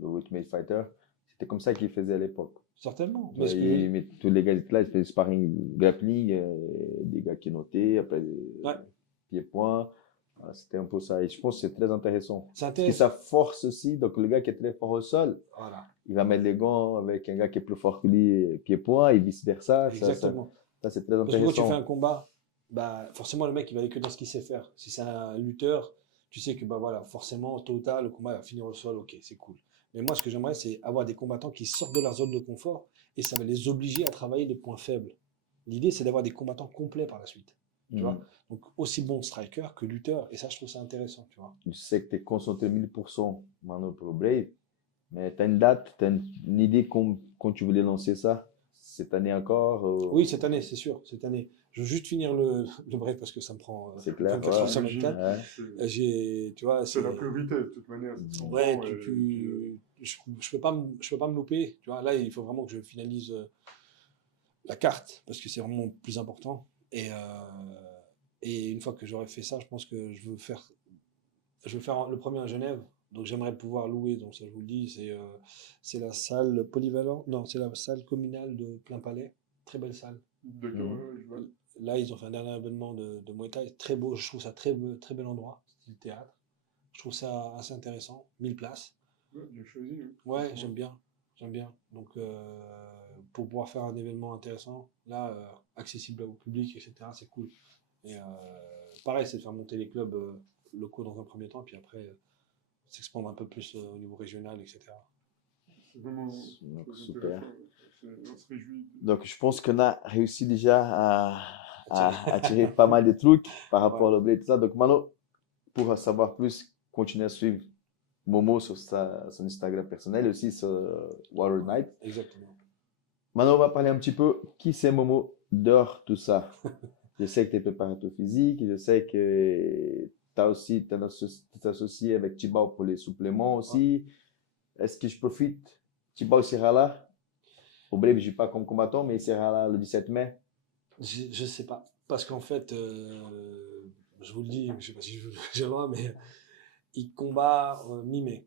le Ultimate Fighter, c'était comme ça qu'ils faisaient à l'époque. certainement. Mais Ouais, ce que je veux dire- mais tous les gars étaient là, ils faisaient sparring, grappling, des gars qui notaient, après Ouais, pied-point. Voilà, c'était un peu ça. Et je pense que c'est très intéressant. c'est Parce que ça intéressant. force aussi, donc le gars qui est très fort au sol, Voilà, il va mettre les gants avec un gars qui est plus fort que lui, pied-point, et vice-versa. exactement. Ça c'est très Parce que quand tu fais un intéressant. combat, bah, forcément le mec il va aller que dans ce qu'il sait faire. Si c'est un lutteur, tu sais que bah, voilà, forcément, tôt ou tard, le combat va finir au sol, ok, c'est cool. Mais moi, ce que j'aimerais, c'est avoir des combattants qui sortent de leur zone de confort et ça va les obliger à travailler les points faibles. L'idée, c'est d'avoir des combattants complets par la suite. Tu vois? Hmm. Donc, aussi bon striker que lutteur. Et ça, je trouve ça intéressant, tu vois. Je sais que tu es concentré 1000% maintenant pour le Brave, mais tu as une date, tu as une idée quand tu voulais lancer ça? Cette année encore? Oui, cette année, c'est sûr, cette année. Je veux juste finir le break parce que ça me prend C'est clair, 24 heures ouais. sur 24. Ouais. Tu vois, C'est la priorité, de toute manière, c'est son ouais, temps. je peux pas, je peux pas me louper. Tu vois, là, il faut vraiment que je finalise la carte parce que c'est vraiment le plus important. Et une fois que j'aurai fait ça, je pense que je veux faire le premier à Genève. Donc j'aimerais pouvoir louer. Donc ça, je vous le dis, c'est la salle polyvalente. Non, c'est la salle communale de Plein Palais. Très belle salle. D'accord, Mhm. ouais, je vois. Là, ils ont fait un dernier événement de Muay Thai. Très beau. Je trouve ça très bel endroit. C'est le théâtre. Je trouve ça assez intéressant. 1000 places. Ouais, bien choisi. Hein. Ouais, Franchement. j'aime bien. J'aime bien. Donc, pour pouvoir faire un événement intéressant, là, accessible au public, etc., c'est cool. Et pareil, c'est de faire monter les clubs locaux dans un premier temps, puis après, s'expandre un peu plus au niveau régional, etc. C'est vraiment Donc, très super. intéressant. On se réjouit. Donc, je pense qu'on a réussi déjà à attirer Ouais. pas mal de trucs par rapport au Brave et tout ça. Donc, maintenant, pour en savoir plus, continuez à suivre Momo sur son Instagram personnel et aussi sur Warrior Night. Exactement. Maintenant, on va parler un petit peu qui c'est Momo dehors tout ça. Je sais que tu es préparateur physique, je sais que tu as aussi t'es associé avec Thibao pour les suppléments aussi. Est-ce que je profite? Thibao sera là. Au Brave, je ne suis pas comme combattant, mais il sera là le 17 mai. Je sais pas. Parce qu'en fait, je vous le dis, je sais pas si j'ai le droit, mais il combat mi-mai.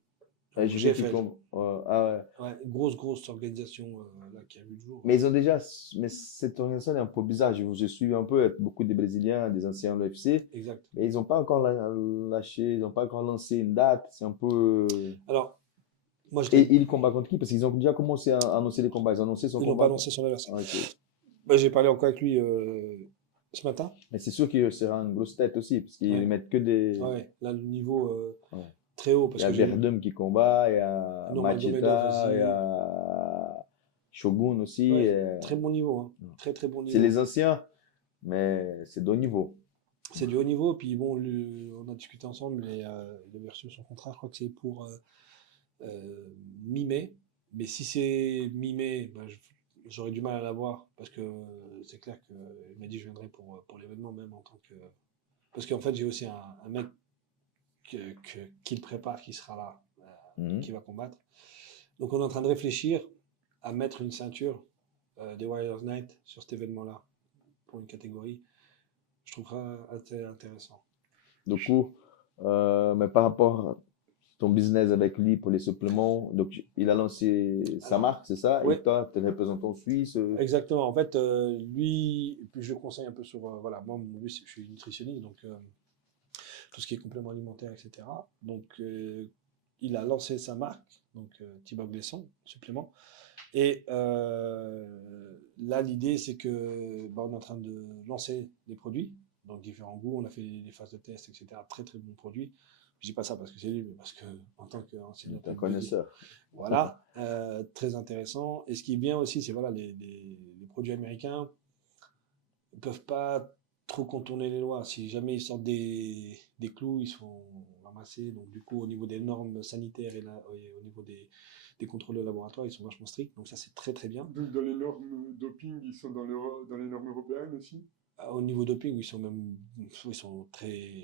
Ouais, Au je sais qu'il GFL. ah ouais. Ouais, grosse organisation là, qui a vu le jour. Mais ils ont déjà, mais cette organisation est un peu bizarre. Je suis un peu avec beaucoup de Brésiliens, des anciens de l'UFC, Exact. mais ils n'ont pas encore lâché, ils n'ont pas encore lancé une date. C'est un peu. Alors, moi, Et ils combattent contre qui? Parce qu'ils ont déjà commencé à annoncer les combats. Ils ont annoncé son ils n'ont pas combat. annoncé son adversaire. Ah, ok. Bah, j'ai parlé encore avec lui Ce matin? Mais c'est sûr qu'il sera une grosse tête aussi, parce qu'ils Ouais. mettent que des. Ouais, là, le niveau Ouais. très haut. Il Parce y a que j'ai Verdum qui combat, il y a Nurmagomedov Machida, il y aussi. a Shogun aussi. Ouais, très bon niveau. Hein. Ouais. Très, très bon C'est niveau. les anciens, mais c'est de haut niveau. C'est du haut niveau. Puis bon, on a discuté ensemble et il avait reçu son contrat. Je crois que c'est pour mi-mai. Mais si c'est mi-mai, bah, j'aurais du mal à l'avoir parce que c'est clair qu'il m'a dit que je viendrai pour l'événement même en tant que. Parce qu'en fait, j'ai aussi un mec qui le prépare, qui sera là, Mhm. qui va combattre. Donc on est en train de réfléchir à mettre une ceinture des Warriors Night sur cet événement-là pour une catégorie. Je trouve ça assez intéressant. Du coup, mais par rapport à ton business avec lui pour les suppléments, donc il a lancé sa Alors, marque, c'est ça? ouais. Et toi, tu es représentant suisse. Exactement. En fait, lui, et puis je le conseille un peu sur. Voilà, moi, lui, je suis nutritionniste, donc tout ce qui est complément alimentaire, etc. Donc, il a lancé sa marque, donc Thibaut Glesson, supplément. Et là, l'idée, c'est que on est en train de lancer des produits, donc différents goûts. On a fait des phases de test, etc. Très, très bons produits. Je dis pas ça parce que c'est lui, mais parce que en tant qu'ancien Tu es un athlète, connaisseur. voilà, très intéressant. Et ce qui est bien aussi, c'est voilà, les produits américains ne peuvent pas trop contourner les lois. Si jamais ils sortent des clous, ils sont ramassés. Donc du coup, au niveau des normes sanitaires et au niveau des contrôles de laboratoire, ils sont vachement stricts. Donc ça, c'est très très bien. Donc dans les normes doping, ils sont dans les normes européennes aussi? Au niveau doping, ils sont très.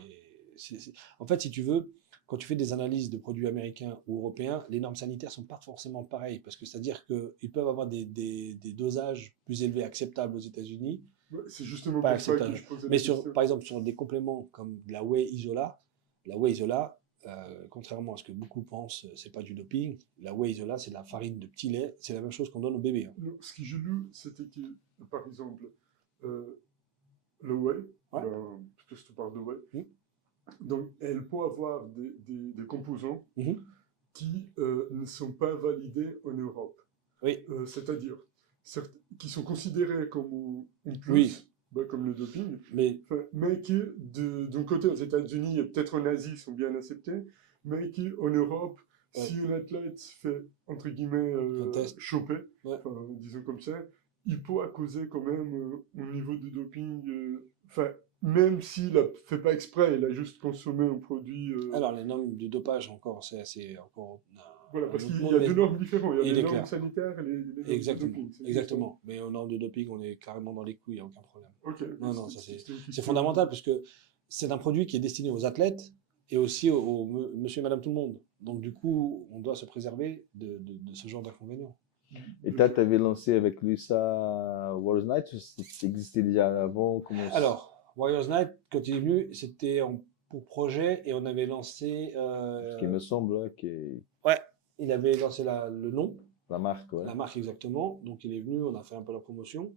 En fait, si tu veux, quand tu fais des analyses de produits américains ou européens, les normes sanitaires sont pas forcément pareilles, parce que c'est-à-dire qu'ils peuvent avoir des dosages plus élevés acceptables aux États-Unis, Ouais, c'est justement pas pour ça que acceptables. je posais la Mais question. par exemple, sur des compléments comme la whey isola, contrairement à ce que beaucoup pensent, c'est pas du doping. La whey isola, c'est de la farine de petit lait, c'est la même chose qu'on donne au bébé. Hein. Non, ce que j'ai lu, c'était que, par exemple, euh, le whey, Ouais. parce que je te parle de whey, Mmh. donc elle peut avoir des composants Mmh. qui ne sont pas validés en Europe. Oui, C'est-à-dire qui sont considérés comme un plus, oui, comme le doping, mais mais qui, d'un côté aux États-Unis et peut-être en Asie, sont bien acceptés, mais qui en Europe, ouais. si un athlète se fait, entre guillemets, Un test. choper, Ouais. disons comme ça, il peut causer quand même un niveau de doping, même s'il ne fait pas exprès, il a juste consommé un produit. Alors, les normes du dopage, encore, c'est encore Voilà, un parce autre qu'il y monde, a mais deux normes différentes. Il y a il les est normes clair. sanitaires et les normes de Exactement, doping. C'est exactement. Mais aux normes de doping, on est carrément dans les couilles, il n'y a aucun problème. Ok, Non, non, ça c'était une c'est question. fondamental parce que c'est un produit qui est destiné aux athlètes et aussi aux monsieur et madame tout le monde. Donc, du coup, on doit se préserver de ce genre d'inconvénients. Et toi, tu avais lancé avec lui ça Warriors Night, ou ça existait déjà avant? Alors, Warriors Night, quand il est venu, c'était pour projet et on avait lancé. Ce qui me semble, là, Ouais, il avait lancé le nom. la marque, ouais. La marque exactement. Donc il est venu, on a fait un peu la promotion.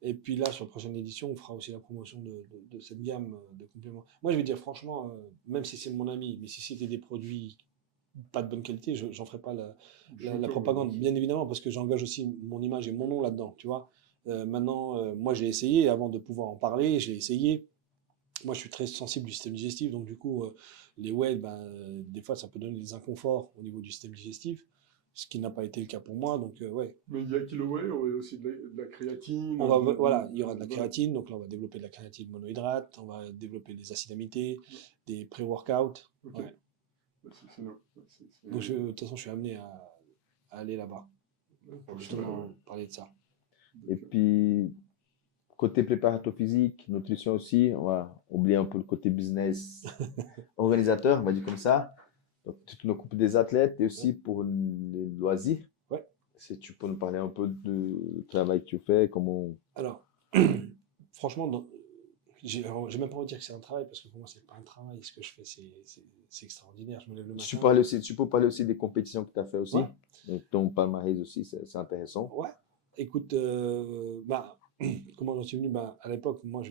Et puis là, sur la prochaine édition, on fera aussi la promotion de cette gamme de compléments. Moi, je vais dire franchement, même si c'est mon ami, mais si c'était des produits pas de bonne qualité, j'en ferai pas la propagande, bien évidemment, parce que j'engage aussi mon image et mon nom là-dedans, tu vois. Maintenant, moi, j'ai essayé, avant de pouvoir en parler, j'ai essayé. Moi, je suis très sensible du système digestif, donc du coup, les whey, des fois, ça peut donner des inconforts au niveau du système digestif, ce qui n'a pas été le cas pour moi, donc ouais. Mais il y a Kiloway, il y aurait aussi de la créatine. Voilà, il y aura de la créatine, donc là, on va développer de la créatine monohydrate, on va développer des acides aminés, des pré-workouts. Ok. Ouais. Donc, de toute façon, je suis amené à aller là-bas pour justement parler de ça. Et puis, côté préparateur physique, nutrition aussi, on va oublier un peu le côté business, organisateur, on va dire comme ça. Donc, tu t'occupes des athlètes et aussi pour les loisirs. Ouais. Si tu peux nous parler un peu du travail que tu fais, comment. Alors, franchement, j'ai même pas envie de dire que c'est un travail parce que pour moi, c'est pas un travail. Ce que je fais, c'est extraordinaire. Je me lève le matin. Tu peux parler aussi des compétitions que tu as fait aussi. Ouais. Donc, ton palmarès aussi, c'est intéressant. Ouais. Écoute, comment j'en suis venu à l'époque, moi,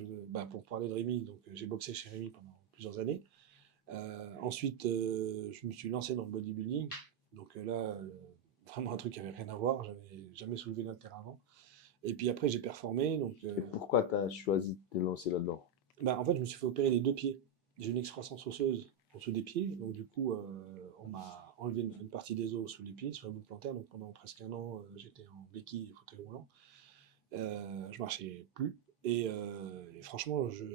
pour parler de Rémi, donc j'ai boxé chez Rémi pendant plusieurs années. Ensuite, je me suis lancé dans le bodybuilding. Donc là, vraiment un truc qui avait rien à voir. J'avais jamais soulevé d'haltère avant. Et puis après, j'ai performé. Donc, Et pourquoi tu as choisi de te lancer là-dedans? en fait, je me suis fait opérer les 2 pieds. J'ai une excroissance osseuse en dessous des pieds. Donc, du coup, on m'a enlevé une partie des os sous les pieds, sur la boule plantaire. Donc, pendant presque un an, j'étais en béquille et fauteuil roulant. Je marchais plus. Et franchement, je ne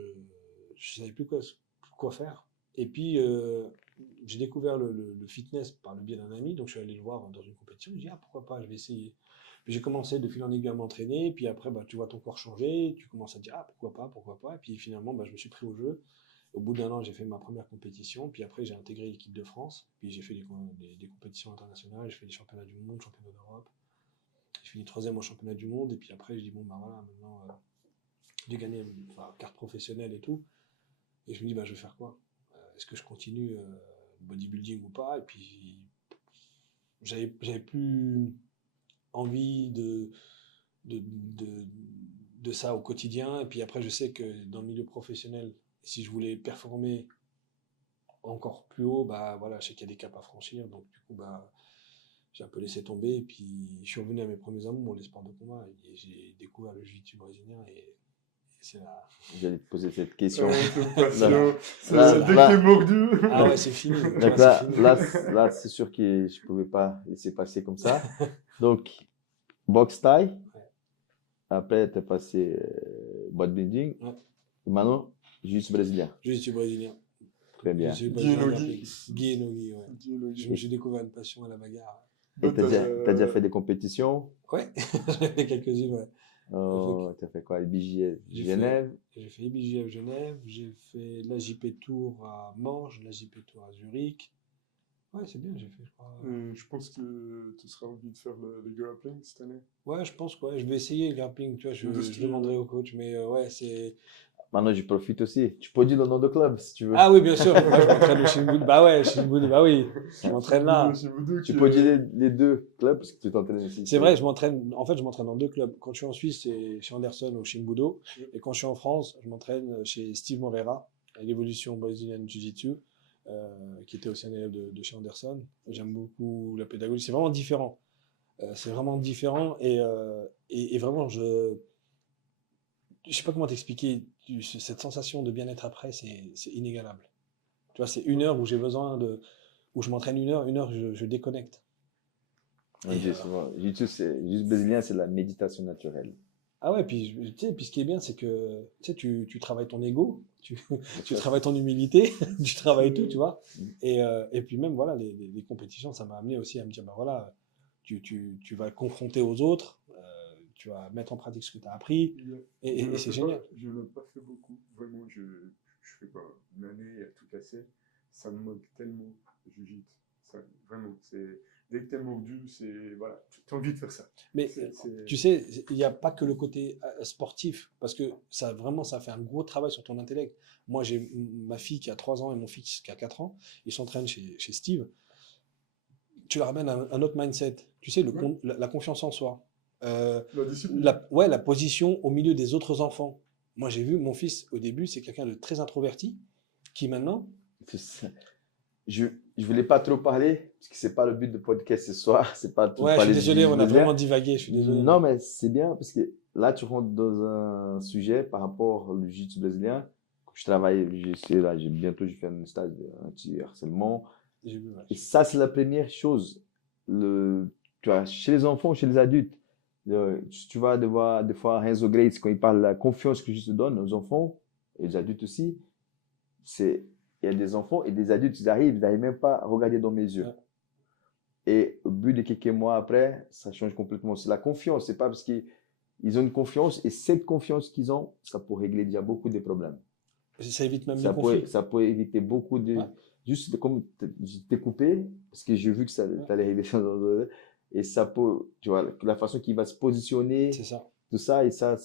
savais plus quoi faire. Et puis, j'ai découvert le fitness par le biais d'un ami. Donc, je suis allé le voir dans une compétition. Je me dis, ah, pourquoi pas, je vais essayer. Puis j'ai commencé de fil en aiguille à m'entraîner. Puis après, tu vois ton corps changer. Tu commences à te dire, ah, pourquoi pas, pourquoi pas. Et puis finalement, je me suis pris au jeu. Au bout d'un an, j'ai fait ma première compétition. Puis après, j'ai intégré l'équipe de France. Puis j'ai fait des compétitions internationales. J'ai fait des championnats du monde, championnats d'Europe. J'ai fini 3e au championnat du monde. Et puis après, je dis, bon, voilà, maintenant, j'ai gagné ma carte professionnelle et tout. Et je me dis, je vais faire quoi? Est-ce que je continue le bodybuilding ou pas? Et puis, j'avais plus envie de ça au quotidien. Et puis après, je sais que dans le milieu professionnel, si je voulais performer encore plus haut, voilà, je sais qu'il y a des caps à franchir. Donc, du coup, j'ai un peu laissé tomber. Et puis, je suis revenu à mes premiers amours, les sports de combat. Et j'ai découvert le jiu-jitsu brésilien. Et c'est la... J'allais te poser cette question. C'est passion. Là, Dès là- que t'es mordu. Ah ouais, c'est fini. Tu Donc vois, c'est fini. là, c'est sûr que je pouvais pas laisser passer comme ça. Donc, boxe thaï. Ouais. Après, tu es passé bodybuilding. Ouais. Et maintenant, jiu-jitsu brésilien. Jiu-jitsu brésilien. Très bien. Jiu-jitsu Guy brésilien, Nogi. Guy Nogi, ouais. Guy Nogi. Je me suis découvert une passion à la bagarre. Et t'as déjà fait des compétitions? Ouais, j'en ai fait quelques-unes, ouais. Tu as fait quoi? IBJF J'ai Genève? J'ai fait IBJF Genève, j'ai fait l'AJP Tour à Morges, l'AJP Tour à Zurich. Ouais, c'est bien, j'ai fait, je crois. Je pense que tu seras envie de faire le grappling cette année. Ouais, je pense que ouais, je vais essayer le grappling, tu vois, je Industrie, demanderai au coach, mais ouais, c'est... Maintenant, je profite aussi. Tu peux dire le nom de club si tu veux. Ah oui, bien sûr, moi je m'entraîne au Shinbudo, bah ouais, Shinbudo, bah oui, je m'entraîne là. Tu peux dire les deux clubs parce que tu t'entraînes aussi. C'est vrai, je m'entraîne dans 2 clubs. Quand je suis en Suisse, c'est chez Anderson au Shinbudo, et quand je suis en France, je m'entraîne chez Steve Moreira, à l'évolution brésilienne Jiu-Jitsu, qui était aussi un élève de chez Anderson. J'aime beaucoup la pédagogie, c'est vraiment différent. C'est vraiment différent et vraiment, je sais pas comment t'expliquer, cette sensation de bien-être après, c'est inégalable. Tu vois, c'est 1 heure où j'ai besoin où je m'entraîne 1 heure, je déconnecte. On dit souvent, jiu-jitsu brésilien, c'est la méditation naturelle. Ah ouais, puis, tu sais, puis ce qui est bien, c'est que tu travailles ton ego, tu travailles ton humilité, tu travailles tout, tu vois. Et puis même, voilà, les compétitions, ça m'a amené aussi à me dire, voilà, tu vas confronter aux autres, tu vas mettre en pratique ce que tu as appris, et c'est génial. Je ne l'ai pas fait beaucoup. Vraiment, je fais pas une année à tout casser. Ça me manque tellement, le jiu-jitsu. Vraiment, c'est... Dès que t'es mordu, c'est... Voilà, tu as envie de faire ça. Mais tu sais, il n'y a pas que le côté sportif, parce que ça fait un gros travail sur ton intellect. Moi, j'ai ma fille qui a 3 ans et mon fils qui a 4 ans, ils s'entraînent chez Steve. Tu leur amènes un autre mindset. Tu sais, la confiance en soi. La discipline. La position au milieu des autres enfants. Moi, j'ai vu mon fils, au début, c'est quelqu'un de très introverti, qui maintenant... Je voulais pas trop parler, parce que c'est pas le but de podcast ce soir. C'est pas trop Ouais, je parler suis désolé, du on a brésilien. vraiment divagué, je suis désolé. Non, mais c'est bien, parce que là, tu rentres dans un sujet par rapport au jiu-jitsu brésilien. Je travaille, bientôt, je fais un stage anti-harcèlement. J'ai vu, ouais. Et ça, c'est la première chose. Tu vois, chez les enfants, chez les adultes, tu vas devoir, des fois, Renzo Grace, quand il parle de la confiance que je te donne aux enfants, et aux adultes aussi, il y a des enfants et des adultes, ils n'arrivent même pas à regarder dans mes yeux. Ouais. Et au bout de quelques mois après, ça change complètement. C'est la confiance. C'est pas parce qu'ils ont une confiance, et cette confiance qu'ils ont, ça peut régler déjà beaucoup de problèmes. Ça évite même les conflits. Ça peut éviter beaucoup de... Ouais. Juste comme je t'ai coupé, parce que j'ai vu que ça allait régler ça. Et ça peut, tu vois, la façon qu'il va se positionner, C'est ça. tout ça, et ça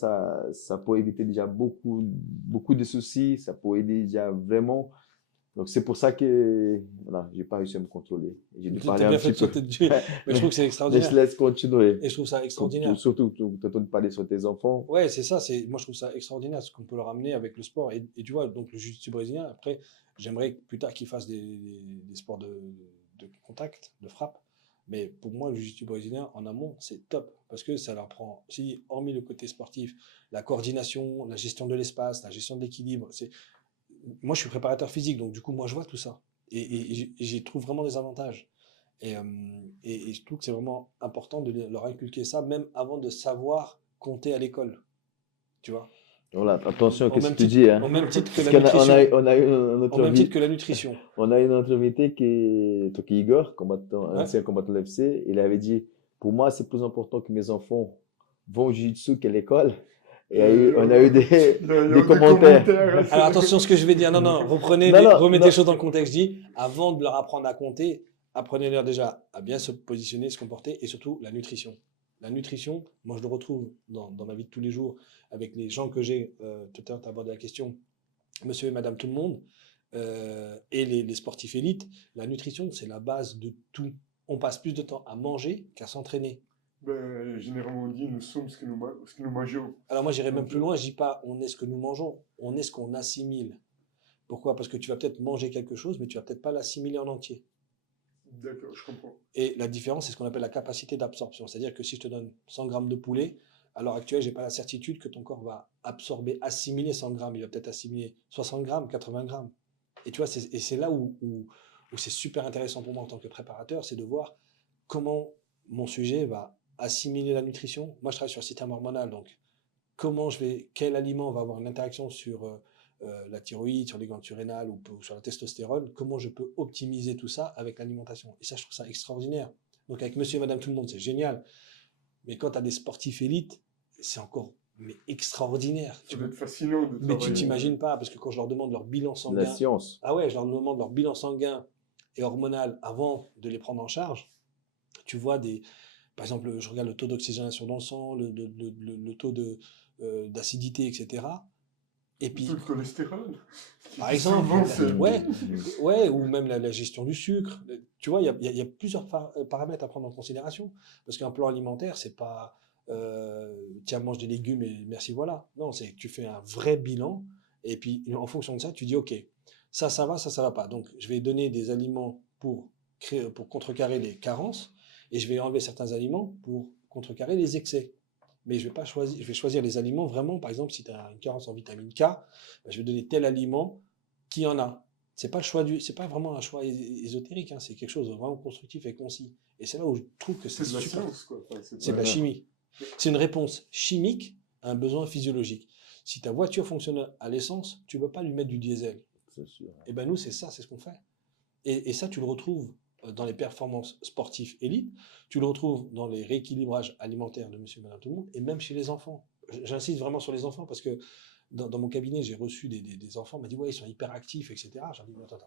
peut éviter déjà beaucoup de soucis. Ça peut aider déjà vraiment. Donc, c'est pour ça que voilà, j'ai pas réussi à me contrôler. J'ai dû parler un petit peu. Mais je trouve que c'est Mais extraordinaire. je laisse continuer. Et je trouve ça extraordinaire. Surtout, tu as de parler sur tes enfants. Ouais, c'est ça. Moi, je trouve ça extraordinaire ce qu'on peut leur amener avec le sport. Et tu vois, donc le jiu-jitsu brésilien, après, j'aimerais plus tard qu'ils fassent des sports de contact, de frappe. Mais pour moi, le jiu-jitsu brésilien, en amont, c'est top. Parce que ça leur prend, si, hormis le côté sportif, la coordination, la gestion de l'espace, la gestion de l'équilibre. Moi, je suis préparateur physique, donc du coup, moi, je vois tout ça. Et j'y trouve vraiment des avantages. Et, euh, et je trouve que c'est vraiment important de leur inculquer ça, même avant de savoir compter à l'école. Tu vois? Voilà, attention à Au ce même que tu titre, dis, hein. au même titre que Parce la qu'on a, nutrition. on a eu Au même titre que la nutrition. on a eu notre invité qui est donc Igor, combattant, Ouais. ancien combattant de l'UFC. Il avait dit, pour moi, c'est plus important que mes enfants vont au jiu-jitsu qu'à l'école. Et on a eu des, Il y a des des commentaires. Alors attention ce que je vais dire. Non, non, reprenez, Non, non, remettez non. les choses dans le contexte. Je dis, avant de leur apprendre à compter, apprenez-leur déjà à bien se positionner, se comporter et surtout la nutrition. La nutrition, moi je le retrouve dans ma vie de tous les jours avec les gens que j'ai. Tout à l'heure, tu as abordé la question, monsieur et madame tout le monde, et les sportifs élites. La nutrition, c'est la base de tout. On passe plus de temps à manger qu'à s'entraîner. Ben, généralement on dit nous sommes ce que nous mangeons. Alors moi, j'irai même plus loin, je dis pas on est ce que nous mangeons, on est ce qu'on assimile. Pourquoi? Parce que tu vas peut-être manger quelque chose, mais tu vas peut-être pas l'assimiler en entier. D'accord, je comprends. Et la différence, c'est ce qu'on appelle la capacité d'absorption. C'est-à-dire que si je te donne 100 grammes de poulet, à l'heure actuelle, j'ai pas la certitude que ton corps va absorber, assimiler 100 grammes. Il va peut-être assimiler 60 grammes, 80 grammes. Et tu vois, c'est là où c'est super intéressant pour moi en tant que préparateur, c'est de voir comment mon sujet va assimiler la nutrition. Moi, je travaille sur le système hormonal, donc quel aliment va avoir une interaction sur la thyroïde, sur les glandes surrénales ou sur la testostérone, comment je peux optimiser tout ça avec l'alimentation. Et ça, je trouve ça extraordinaire. Donc avec monsieur et madame tout le monde, c'est génial. Mais quand tu as des sportifs élites, c'est encore extraordinaire. Ça doit être fascinant de Mais tu travailler. t'imagines pas, parce que quand je leur demande leur bilan La sanguin, science. ah ouais, je leur demande leur bilan sanguin et hormonal avant de les prendre en charge, tu vois par exemple, je regarde le taux d'oxygénation dans le sang, le taux d'acidité, etc. Et puis, Tout le cholestérol. par exemple, Souvent, c'est- ouais, ou même la gestion du sucre. Tu vois, il y a plusieurs paramètres à prendre en considération. Parce qu'un plan alimentaire, c'est pas tiens, mange des légumes et merci, voilà. Non, c'est que tu fais un vrai bilan. Et puis, en fonction de ça, tu dis, OK, ça va, ça va pas. Donc, je vais donner des aliments pour contrecarrer les carences et je vais enlever certains aliments pour contrecarrer les excès. Mais je vais choisir les aliments vraiment, par exemple, si tu as une carence en vitamine K, ben, je vais donner tel aliment qui en a. C'est pas vraiment un choix ésotérique, hein, c'est quelque chose de vraiment constructif et concis. Et c'est là où je trouve que c'est C'est de la super. science, quoi. Enfin, C'est de la chimie. C'est une réponse chimique à un besoin physiologique. Si ta voiture fonctionne à l'essence, tu ne peux pas lui mettre du diesel. C'est sûr. Et ben nous, c'est ce qu'on fait. Et ça, tu le retrouves dans les performances sportives élites, tu le retrouves dans les rééquilibrages alimentaires de monsieur et madame tout le monde, et même chez les enfants. J'insiste vraiment sur les enfants parce que dans mon cabinet, j'ai reçu des enfants, on m'a dit, ouais, ils sont hyperactifs, etc. J'ai dit, attends.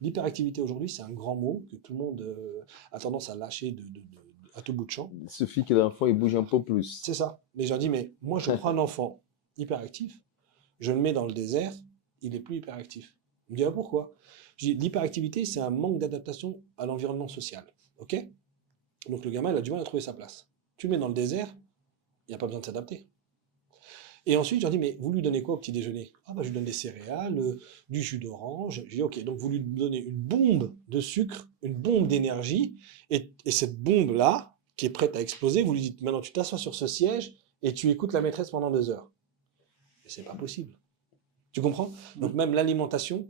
L'hyperactivité aujourd'hui, c'est un grand mot que tout le monde a tendance à lâcher à tout bout de champ. Il suffit que l'enfant il bouge un peu plus. C'est ça. Mais j'ai dit, mais moi, je prends un enfant hyperactif, je le mets dans le désert, il est plus hyperactif. Il me dit, ah, pourquoi? Je dis, l'hyperactivité, c'est un manque d'adaptation à l'environnement social. OK? Donc le gamin, il a du mal à trouver sa place. Tu le mets dans le désert, il n'y a pas besoin de s'adapter. Et ensuite, je leur dis, mais vous lui donnez quoi au petit déjeuner? Ah, bah, je lui donne des céréales, du jus d'orange. Je dis, OK, donc vous lui donnez une bombe de sucre, une bombe d'énergie, et cette bombe-là, qui est prête à exploser, vous lui dites, maintenant tu t'assois sur ce siège et tu écoutes la maîtresse pendant 2 heures. Et c'est pas possible. Tu comprends? Donc même l'alimentation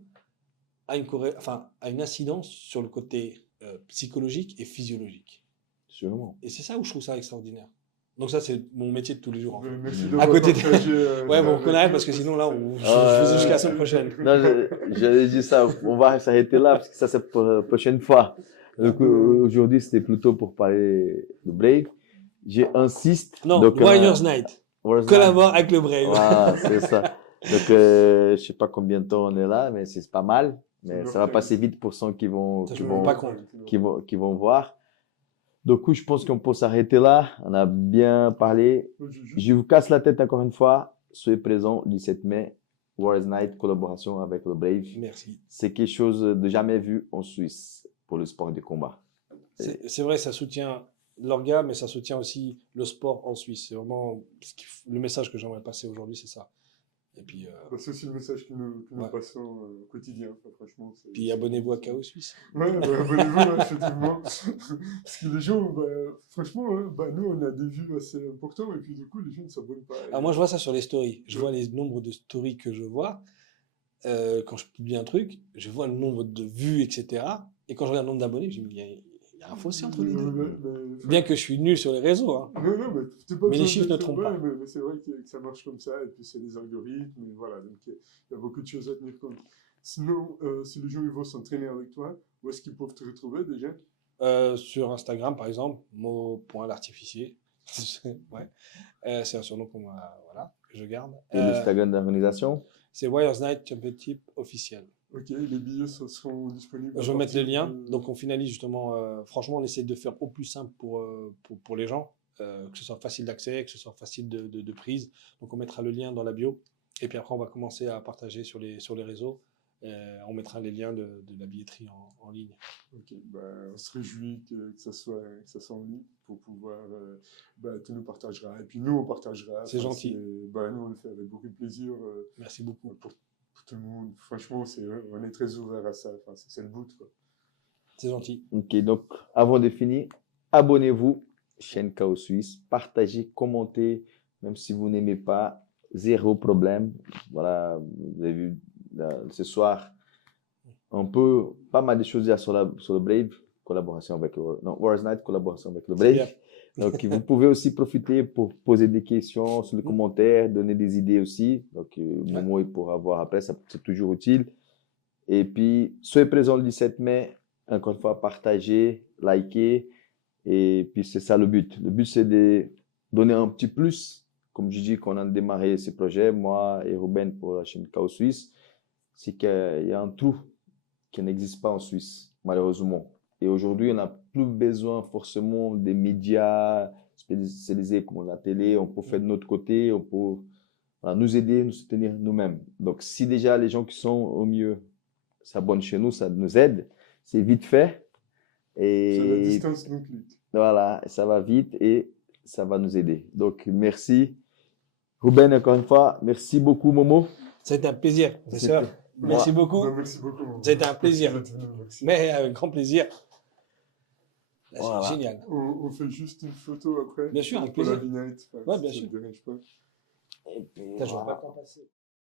a une incidence sur le côté psychologique et physiologique. Sûrement. Et c'est ça où je trouve ça extraordinaire. Donc ça, c'est mon métier de tous les jours. En fait. Merci À d'avoir côté partagé, ouais, bon, on avec connaît, nous, parce que sinon, là, je Ah, faisais jusqu'à la semaine prochaine. Non, j'allais dire ça. On va s'arrêter là parce que ça, c'est pour la prochaine fois. Donc, aujourd'hui, c'était plutôt pour parler de Brave. J'insiste. Non, donc, Warriors Night. Warriors Night. Collabore avec le Brave. Voilà, c'est ça. Donc, je sais pas combien de temps on est là, mais c'est pas mal. Mais ça va passer vite pour ceux qui vont voir. Donc, je pense qu'on peut s'arrêter là. On a bien parlé. Je vous casse la tête encore une fois. Soyez présents le 17 mai. Warriors Night, collaboration avec le Brave. Merci. C'est quelque chose de jamais vu en Suisse pour le sport de combat. C'est vrai, ça soutient l'orga, mais ça soutient aussi le sport en Suisse. C'est vraiment le message que j'aimerais passer aujourd'hui, c'est ça. Et puis, Bah, c'est aussi le message que nous Ouais. passons au quotidien. Enfin, franchement, puis abonnez-vous à KO Suisse. Ouais, bah, abonnez-vous, hein, effectivement. Parce que les gens, bah, franchement, hein, bah, nous, on a des vues assez importantes, et puis du coup, les gens ne s'abonnent pas. Alors moi, je vois ça sur les stories. Je Ouais. vois les nombres de stories que je vois. Quand je publie un truc, je vois le nombre de vues, etc. Et quand je regarde le nombre d'abonnés, je me dis, il y a un fossé entre les deux. Bien que je suis nul sur les réseaux, hein. Non, mais t'es pas Mais les besoin chiffres ne d'être- trompent ouais, pas. mais c'est vrai que ça marche comme ça, et puis c'est les algorithmes, et voilà, donc il y a beaucoup de choses à tenir compte. Sinon, si les gens ils vont s'entraîner avec toi, où est-ce qu'ils peuvent te retrouver déjà? Sur Instagram, par exemple, mo.l'artificier. Ouais. C'est un surnom qu'on m'a, voilà, que je garde. Et l'Instagram de l'organisation? C'est Warriors Night Championship officiel. Ok, les billets seront disponibles à Je vais mettre le partir lien. de... Donc on finalise justement. Franchement, on essaie de faire au plus simple pour les gens, que ce soit facile d'accès, que ce soit facile de prise. Donc on mettra le lien dans la bio. Et puis après, on va commencer à partager sur les réseaux. On mettra les liens de la billetterie en ligne. Ok, bah, on se réjouit que ça soit en ligne pour pouvoir... bah, tu nous partageras, et puis nous, on partagera. C'est Enfin, gentil. bah, nous, on le fait avec beaucoup de plaisir Merci beaucoup. pour tout le monde. Franchement, on est très ouvert à ça. Enfin, c'est le but, quoi. C'est gentil. Ok, donc avant de finir, abonnez-vous, chaîne KO Suisse, partagez, commentez, même si vous n'aimez pas, zéro problème. Voilà, vous avez vu ce soir, un peu, pas mal de choses à dire sur le Brave, collaboration avec Warriors Night, collaboration avec le C'est bien. Brave. Donc, vous pouvez aussi profiter pour poser des questions sur les commentaires, donner des idées aussi. Donc, Momo, il pourra voir après, c'est toujours utile. Et puis, soyez présents le 17 mai. Encore une fois, partagez, likez. Et puis, c'est ça le but. Le but, c'est de donner un petit plus. Comme je dis, qu'on a démarré ce projet, moi et Ruben pour la chaîne KO Suisse, c'est qu'il y a un tout qui n'existe pas en Suisse, malheureusement. Et aujourd'hui, on n'a plus besoin forcément des médias spécialisés comme la télé. On peut faire de notre côté, on peut voilà, nous aider, nous soutenir nous-mêmes. Donc, si déjà les gens qui sont au mieux s'abonnent chez nous, ça nous aide. C'est vite fait. C'est la Et distance non clic. voilà, ça va vite et ça va nous aider. Donc, merci. Ruben, encore une fois, merci beaucoup, Momo. C'était un plaisir, professeur. Merci beaucoup. Bah, merci beaucoup. C'était un plaisir. Merci d'être venu, merci. Mais avec grand plaisir. Là, Voilà. c'est génial. On fait juste une photo après. Bien sûr, avec pour la plaisir. vignette. Enfin, Ouais, si bien ça sûr. te dérange pas. Et puis, Putain, je vois voilà. pas le temps passer.